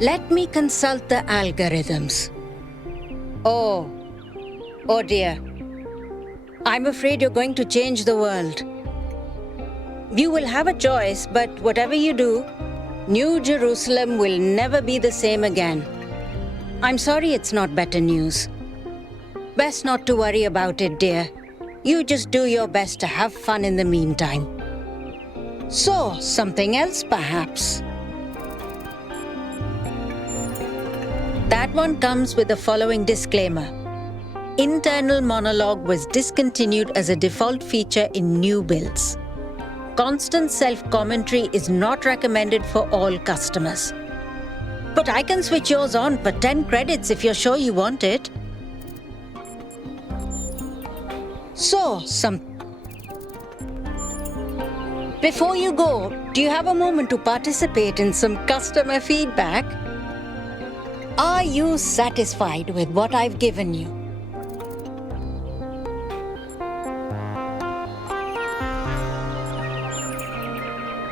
Let me consult the algorithms. Oh dear. I'm afraid you're going to change the world. You will have a choice, but whatever you do, New Jerusalem will never be the same again. I'm sorry it's not better news. Best not to worry about it, dear. You just do your best to have fun in the meantime. So, something else perhaps? That one comes with the following disclaimer. Internal monologue was discontinued as a default feature in new builds. Constant self-commentary is not recommended for all customers. But I can switch yours on for 10 credits if you're sure you want it. So, Before you go, do you have a moment to participate in some customer feedback? Are you satisfied with what I've given you?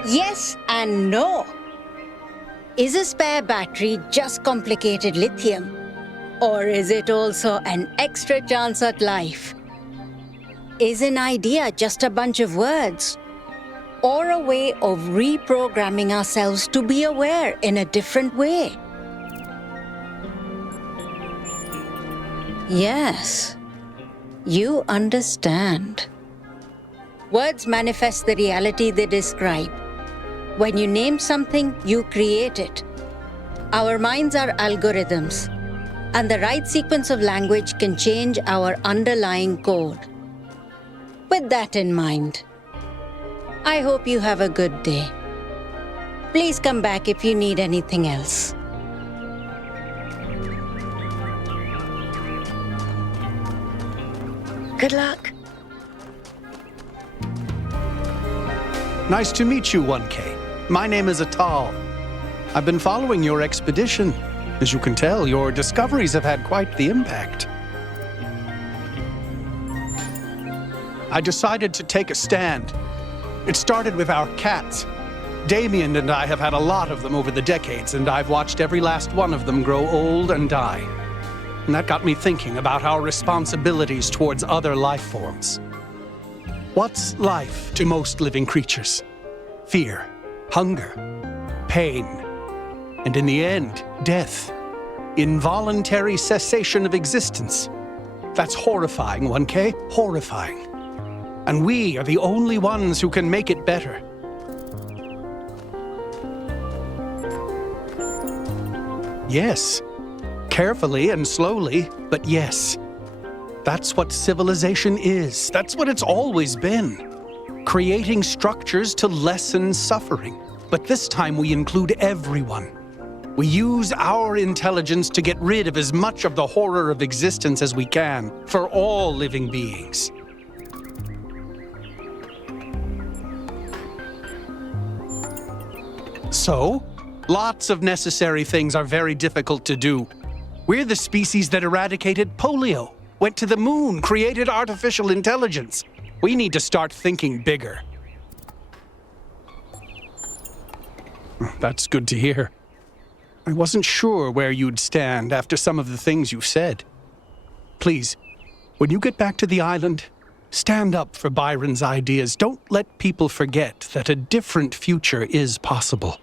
Yes and no. Is a spare battery just complicated lithium? Or is it also an extra chance at life? Is an idea just a bunch of words? Or a way of reprogramming ourselves to be aware in a different way? Yes, you understand. Words manifest the reality they describe. When you name something, you create it. Our minds are algorithms, and the right sequence of language can change our underlying code. With that in mind, I hope you have a good day. Please come back if you need anything else. Good luck. Nice to meet you, 1K. My name is Atal. I've been following your expedition. As you can tell, your discoveries have had quite the impact. I decided to take a stand. It started with our cats. Damien and I have had a lot of them over the decades, and I've watched every last one of them grow old and die. And that got me thinking about our responsibilities towards other life forms. What's life to most living creatures? Fear, hunger, pain, and in the end, death. Involuntary cessation of existence. That's horrifying, 1K, horrifying. And we are the only ones who can make it better. Yes, carefully and slowly, but yes. That's what civilization is. That's what it's always been. Creating structures to lessen suffering. But this time we include everyone. We use our intelligence to get rid of as much of the horror of existence as we can for all living beings. So, lots of necessary things are very difficult to do. We're the species that eradicated polio, went to the moon, created artificial intelligence. We need to start thinking bigger. That's good to hear. I wasn't sure where you'd stand after some of the things you've said. Please, when you get back to the island, stand up for Byron's ideas. Don't let people forget that a different future is possible.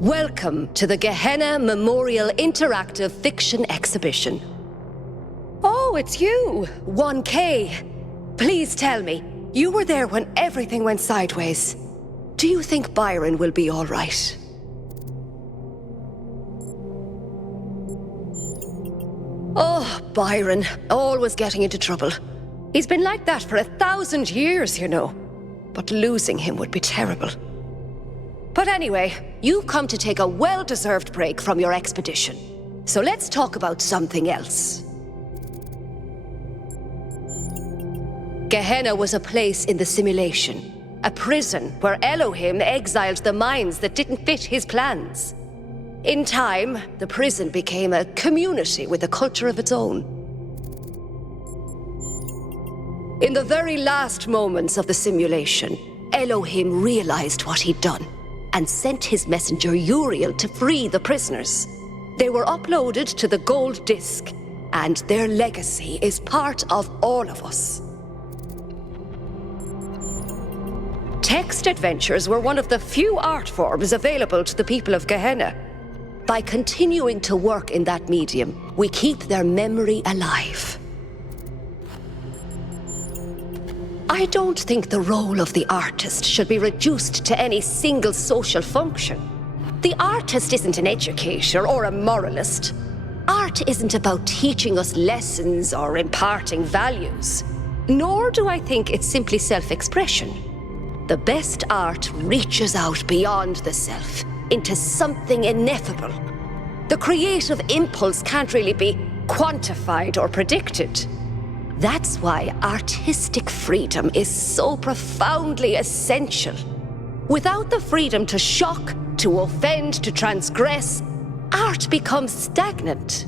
Welcome to the Gehenna Memorial Interactive Fiction Exhibition. Oh, it's you, 1K. Please tell me, you were there when everything went sideways. Do you think Byron will be all right? Oh, Byron, always getting into trouble. He's been like that for 1,000 years, you know. But losing him would be terrible. But anyway, you've come to take a well-deserved break from your expedition. So let's talk about something else. Gehenna was a place in the simulation. A prison where Elohim exiled the minds that didn't fit his plans. In time, the prison became a community with a culture of its own. In the very last moments of the simulation, Elohim realized what he'd done and sent his messenger Uriel to free the prisoners. They were uploaded to the gold disc, and their legacy is part of all of us. Text adventures were one of the few art forms available to the people of Gehenna. By continuing to work in that medium, we keep their memory alive. I don't think the role of the artist should be reduced to any single social function. The artist isn't an educator or a moralist. Art isn't about teaching us lessons or imparting values. Nor do I think it's simply self-expression. The best art reaches out beyond the self, into something ineffable. The creative impulse can't really be quantified or predicted. That's why artistic freedom is so profoundly essential. Without the freedom to shock, to offend, to transgress, art becomes stagnant.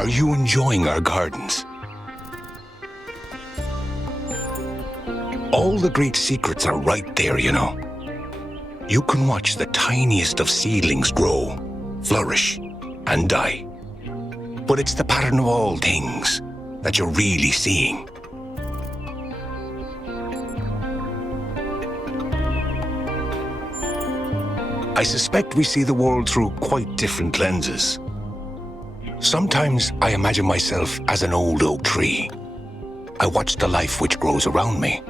Are you enjoying our gardens? All the great secrets are right there, you know. You can watch the tiniest of seedlings grow, flourish, and die. But it's the pattern of all things that you're really seeing. I suspect we see the world through quite different lenses. Sometimes I imagine myself as an old oak tree. I watch the life which grows around me.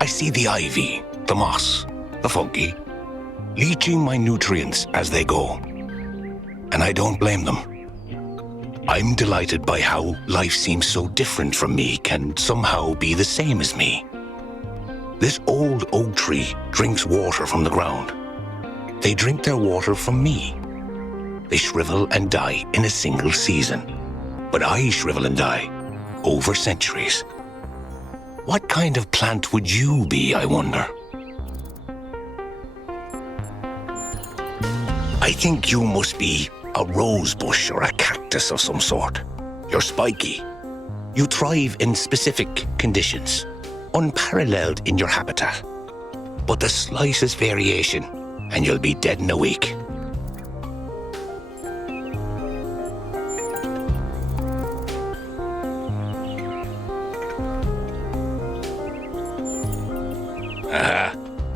I see the ivy, the moss, the fungi, leaching my nutrients as they go. And I don't blame them. I'm delighted by how life seems so different from me can somehow be the same as me. This old oak tree drinks water from the ground. They drink their water from me. They shrivel and die in a single season. But I shrivel and die over centuries. What kind of plant would you be, I wonder? I think you must be a rose bush or a cactus of some sort. You're spiky. You thrive in specific conditions, unparalleled in your habitat. But the slightest variation, and you'll be dead in a week.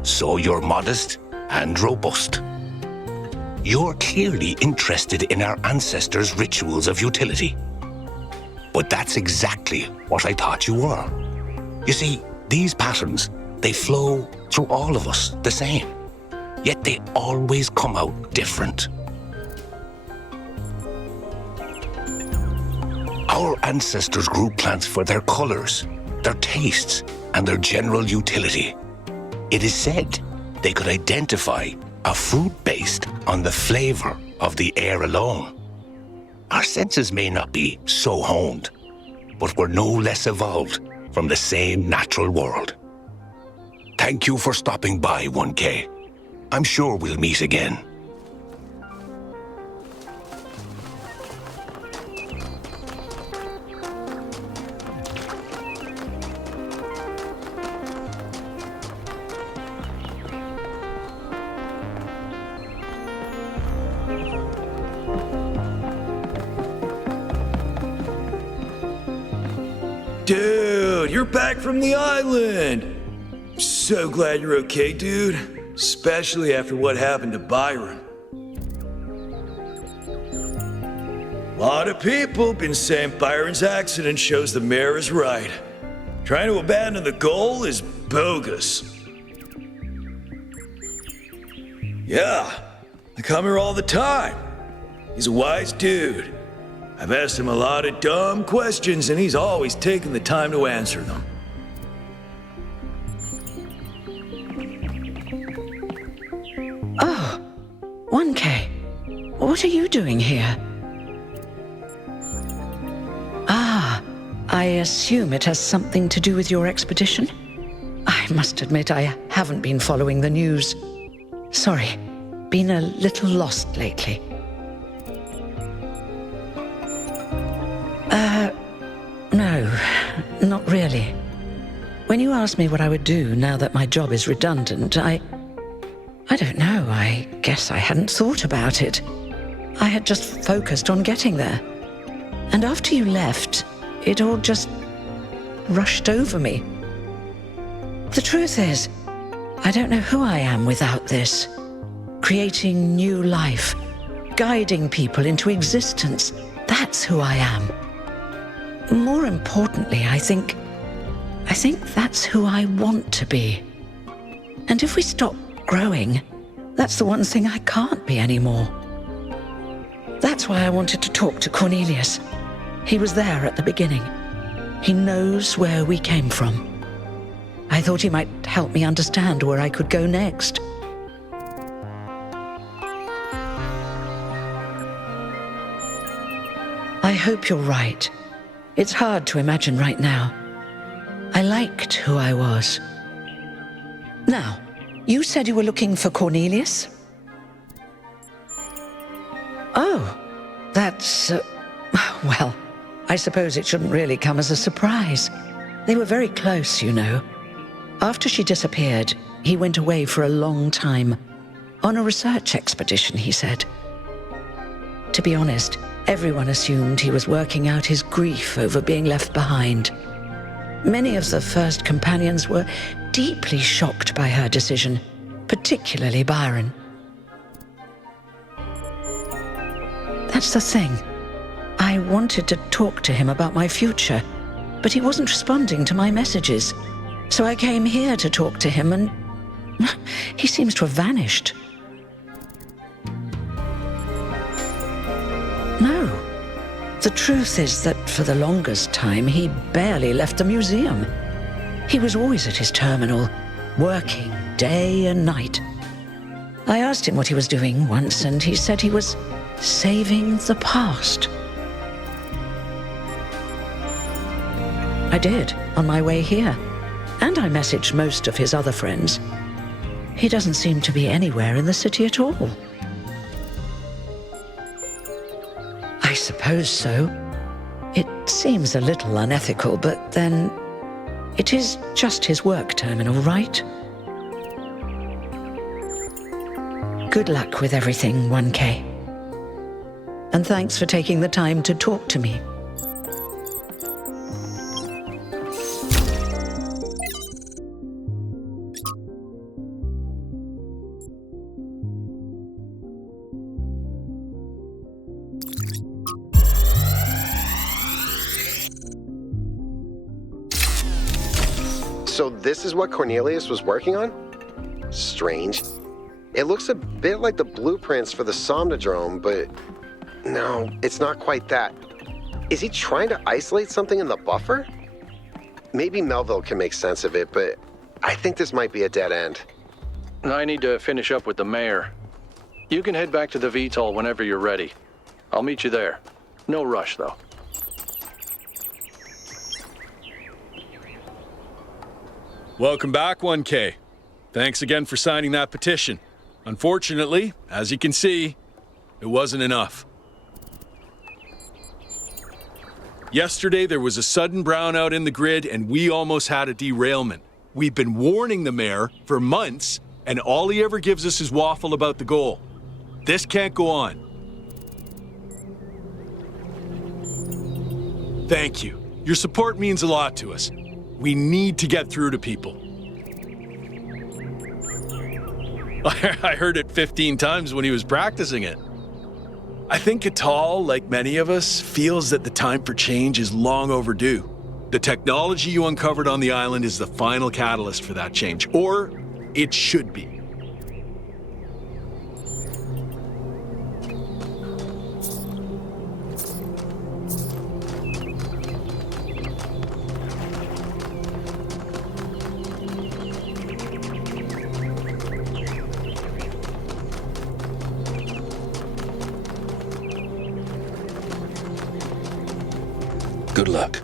So you're modest and robust. You're clearly interested in our ancestors' rituals of utility. But that's exactly what I thought you were. You see, these patterns, they flow through all of us the same. Yet they always come out different. Our ancestors grew plants for their colors, their tastes, and their general utility. It is said they could identify a fruit based on the flavor of the air alone. Our senses may not be so honed, but we're no less evolved from the same natural world. Thank you for stopping by, 1K. I'm sure we'll meet again. Dude, you're back from the island! So glad you're okay, dude. Especially after what happened to Byron. A lot of people been saying Byron's accident shows the mayor is right. Trying to abandon the goal is bogus. Yeah, I come here all the time. He's a wise dude. I've asked him a lot of dumb questions, and he's always taken the time to answer them. Oh, 1K. What are you doing here? Ah, I assume it has something to do with your expedition? I must admit I haven't been following the news. Sorry, been a little lost lately. No, not really. When you asked me what I would do now that my job is redundant, I don't know, I guess I hadn't thought about it. I had just focused on getting there. And after you left, it all just rushed over me. The truth is, I don't know who I am without this. Creating new life, guiding people into existence, that's who I am. More importantly, I think that's who I want to be. And if we stop growing, that's the one thing I can't be anymore. That's why I wanted to talk to Cornelius. He was there at the beginning. He knows where we came from. I thought he might help me understand where I could go next. I hope you're right. It's hard to imagine right now. I liked who I was. Now, you said you were looking for Cornelius? Oh, that's... Well, I suppose it shouldn't really come as a surprise. They were very close, you know. After she disappeared, he went away for a long time. On a research expedition, he said. To be honest, everyone assumed he was working out his grief over being left behind. Many of the first companions were deeply shocked by her decision, particularly Byron. That's the thing. I wanted to talk to him about my future, but he wasn't responding to my messages. So I came here to talk to him, and he seems to have vanished. No. The truth is that for the longest time, he barely left the museum. He was always at his terminal, working day and night. I asked him what he was doing once, and he said he was saving the past. I did, on my way here. And I messaged most of his other friends. He doesn't seem to be anywhere in the city at all. I suppose so. It seems a little unethical, but then it is just his work terminal, right? Good luck with everything, 1K. And thanks for taking the time to talk to me. So this is what Cornelius was working on? Strange. It looks a bit like the blueprints for the Somnodrome, but no, it's not quite that. Is he trying to isolate something in the buffer? Maybe Melville can make sense of it, but I think this might be a dead end. I need to finish up with the mayor. You can head back to the VTOL whenever you're ready. I'll meet you there. No rush, though. Welcome back, 1K. Thanks again for signing that petition. Unfortunately, as you can see, it wasn't enough. Yesterday, there was a sudden brownout in the grid, and we almost had a derailment. We've been warning the mayor for months, and all he ever gives us is waffle about the goal. This can't go on. Thank you. Your support means a lot to us. We need to get through to people. I heard it 15 times when he was practicing it. I think Catal, like many of us, feels that the time for change is long overdue. The technology you uncovered on the island is the final catalyst for that change, or it should be. Good luck.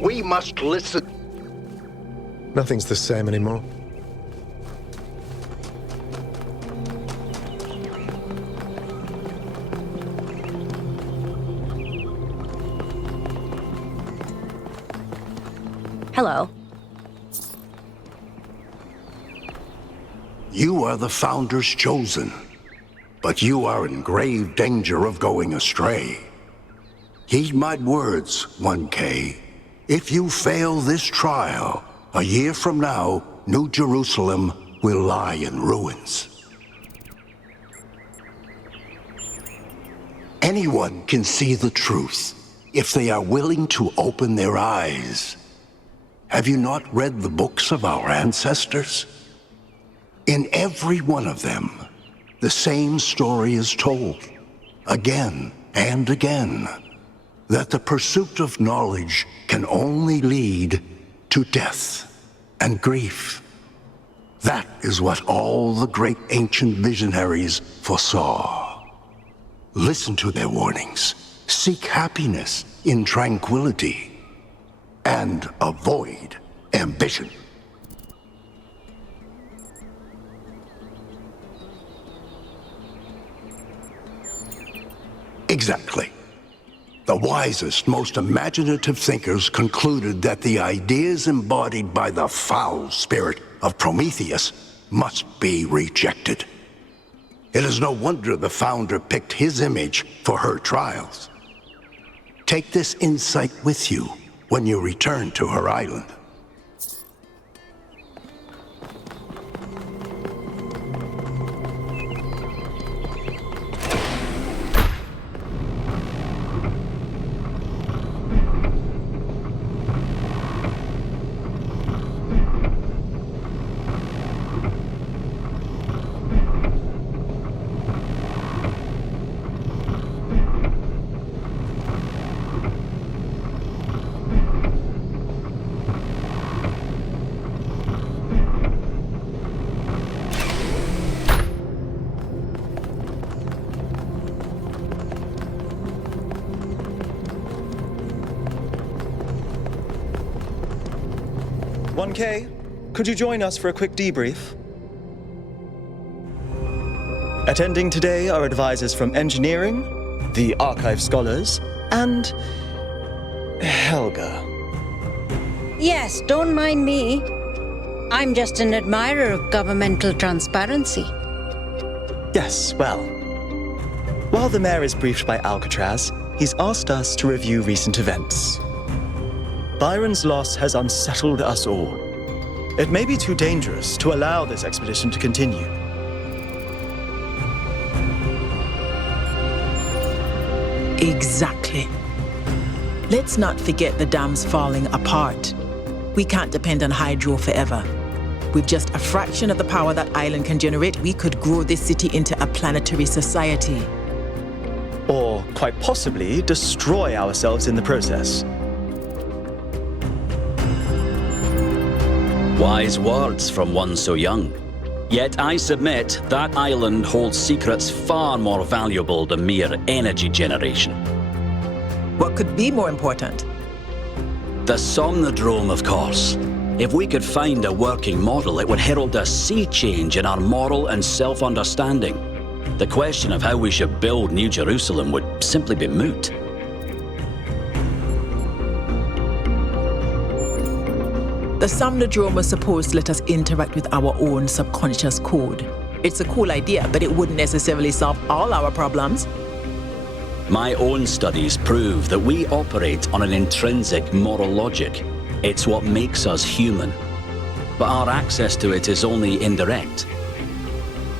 We must listen. Nothing's the same anymore. Hello. You are the Founder's chosen, but you are in grave danger of going astray. Heed my words, 1K. If you fail this trial, a year from now, New Jerusalem will lie in ruins. Anyone can see the truth if they are willing to open their eyes. Have you not read the books of our ancestors? In every one of them, the same story is told, again and again, that the pursuit of knowledge can only lead to death and grief. That is what all the great ancient visionaries foresaw. Listen to their warnings. Seek happiness in tranquility, and avoid ambition. Exactly. The wisest, most imaginative thinkers concluded that the ideas embodied by the foul spirit of Prometheus must be rejected. It is no wonder the founder picked his image for her trials. Take this insight with you when you return to her island. Could you join us for a quick debrief? Attending today are advisors from engineering, the archive scholars, and Helga. Yes, don't mind me. I'm just an admirer of governmental transparency. Yes, well. While the mayor is briefed by Alcatraz, he's asked us to review recent events. Byron's loss has unsettled us all. It may be too dangerous to allow this expedition to continue. Exactly. Let's not forget the dam's falling apart. We can't depend on hydro forever. With just a fraction of the power that island can generate, we could grow this city into a planetary society. Or, quite possibly, destroy ourselves in the process. Wise words from one so young. Yet I submit that island holds secrets far more valuable than mere energy generation. What could be more important? The Somnodrome, of course. If we could find a working model, it would herald a sea change in our moral and self-understanding. The question of how we should build New Jerusalem would simply be moot. The Somnodrome was supposed to let us interact with our own subconscious code. It's a cool idea, but it wouldn't necessarily solve all our problems. My own studies prove that we operate on an intrinsic moral logic. It's what makes us human. But our access to it is only indirect.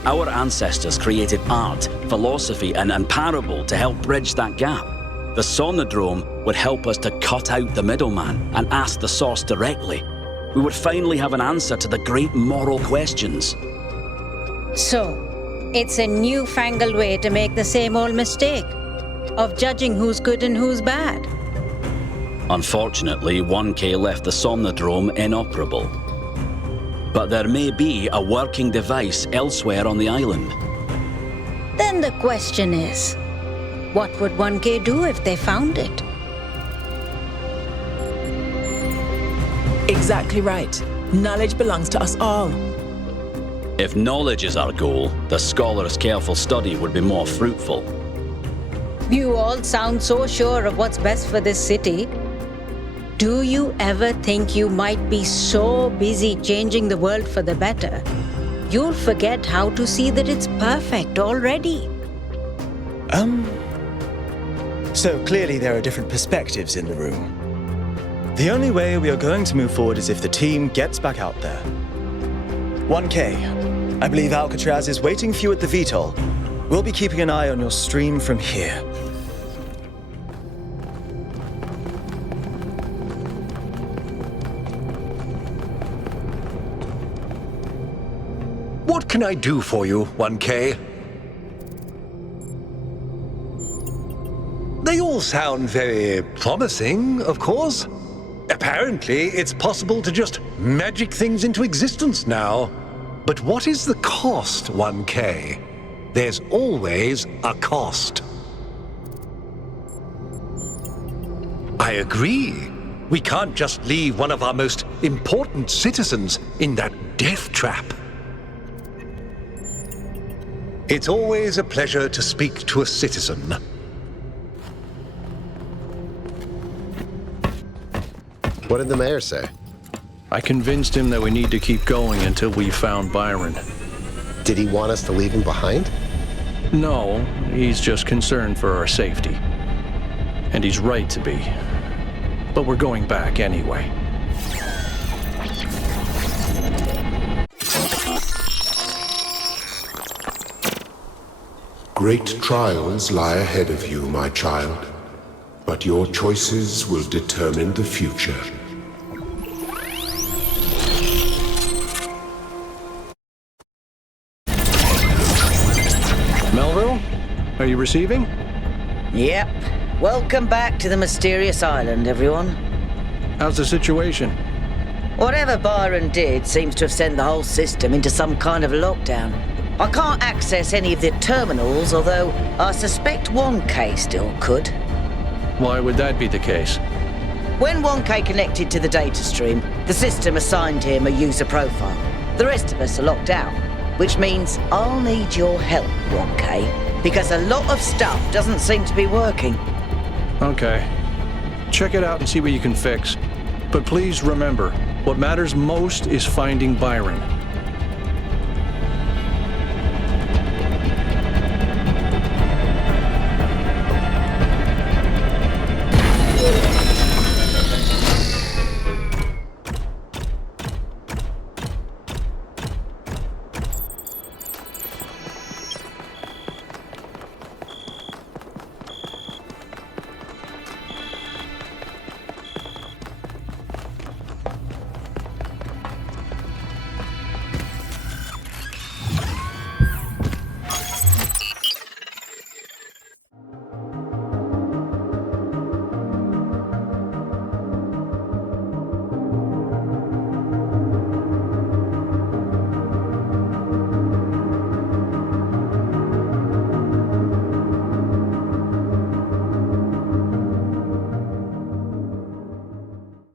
Our ancestors created art, philosophy, and parable to help bridge that gap. The Somnodrome would help us to cut out the middleman and ask the source directly. We would finally have an answer to the great moral questions. So, it's a newfangled way to make the same old mistake of judging who's good and who's bad. Unfortunately, 1K left the Somnodrome inoperable. But there may be a working device elsewhere on the island. Then the question is, what would 1K do if they found it? Exactly right. Knowledge belongs to us all. If knowledge is our goal, the scholar's careful study would be more fruitful. You all sound so sure of what's best for this city. Do you ever think you might be so busy changing the world for the better, you'll forget how to see that it's perfect already? So clearly there are different perspectives in the room. The only way we are going to move forward is if the team gets back out there. 1K, I believe Alcatraz is waiting for you at the VTOL. We'll be keeping an eye on your stream from here. What can I do for you, 1K? They all sound very promising, of course. Apparently, it's possible to just magic things into existence now. But what is the cost, 1K? There's always a cost. I agree. We can't just leave one of our most important citizens in that death trap. It's always a pleasure to speak to a citizen. What did the mayor say? I convinced him that we need to keep going until we found Byron. Did he want us to leave him behind? No, he's just concerned for our safety. And he's right to be. But we're going back anyway. Great trials lie ahead of you, my child. But your choices will determine the future. Melville, are you receiving? Yep. Welcome back to the mysterious island, everyone. How's the situation? Whatever Byron did seems to have sent the whole system into some kind of lockdown. I can't access any of the terminals, although I suspect 1K still could. Why would that be the case? When 1K connected to the data stream, the system assigned him a user profile. The rest of us are locked out, which means I'll need your help, 1K, because a lot of stuff doesn't seem to be working. Okay. Check it out and see what you can fix. But please remember, what matters most is finding Byron.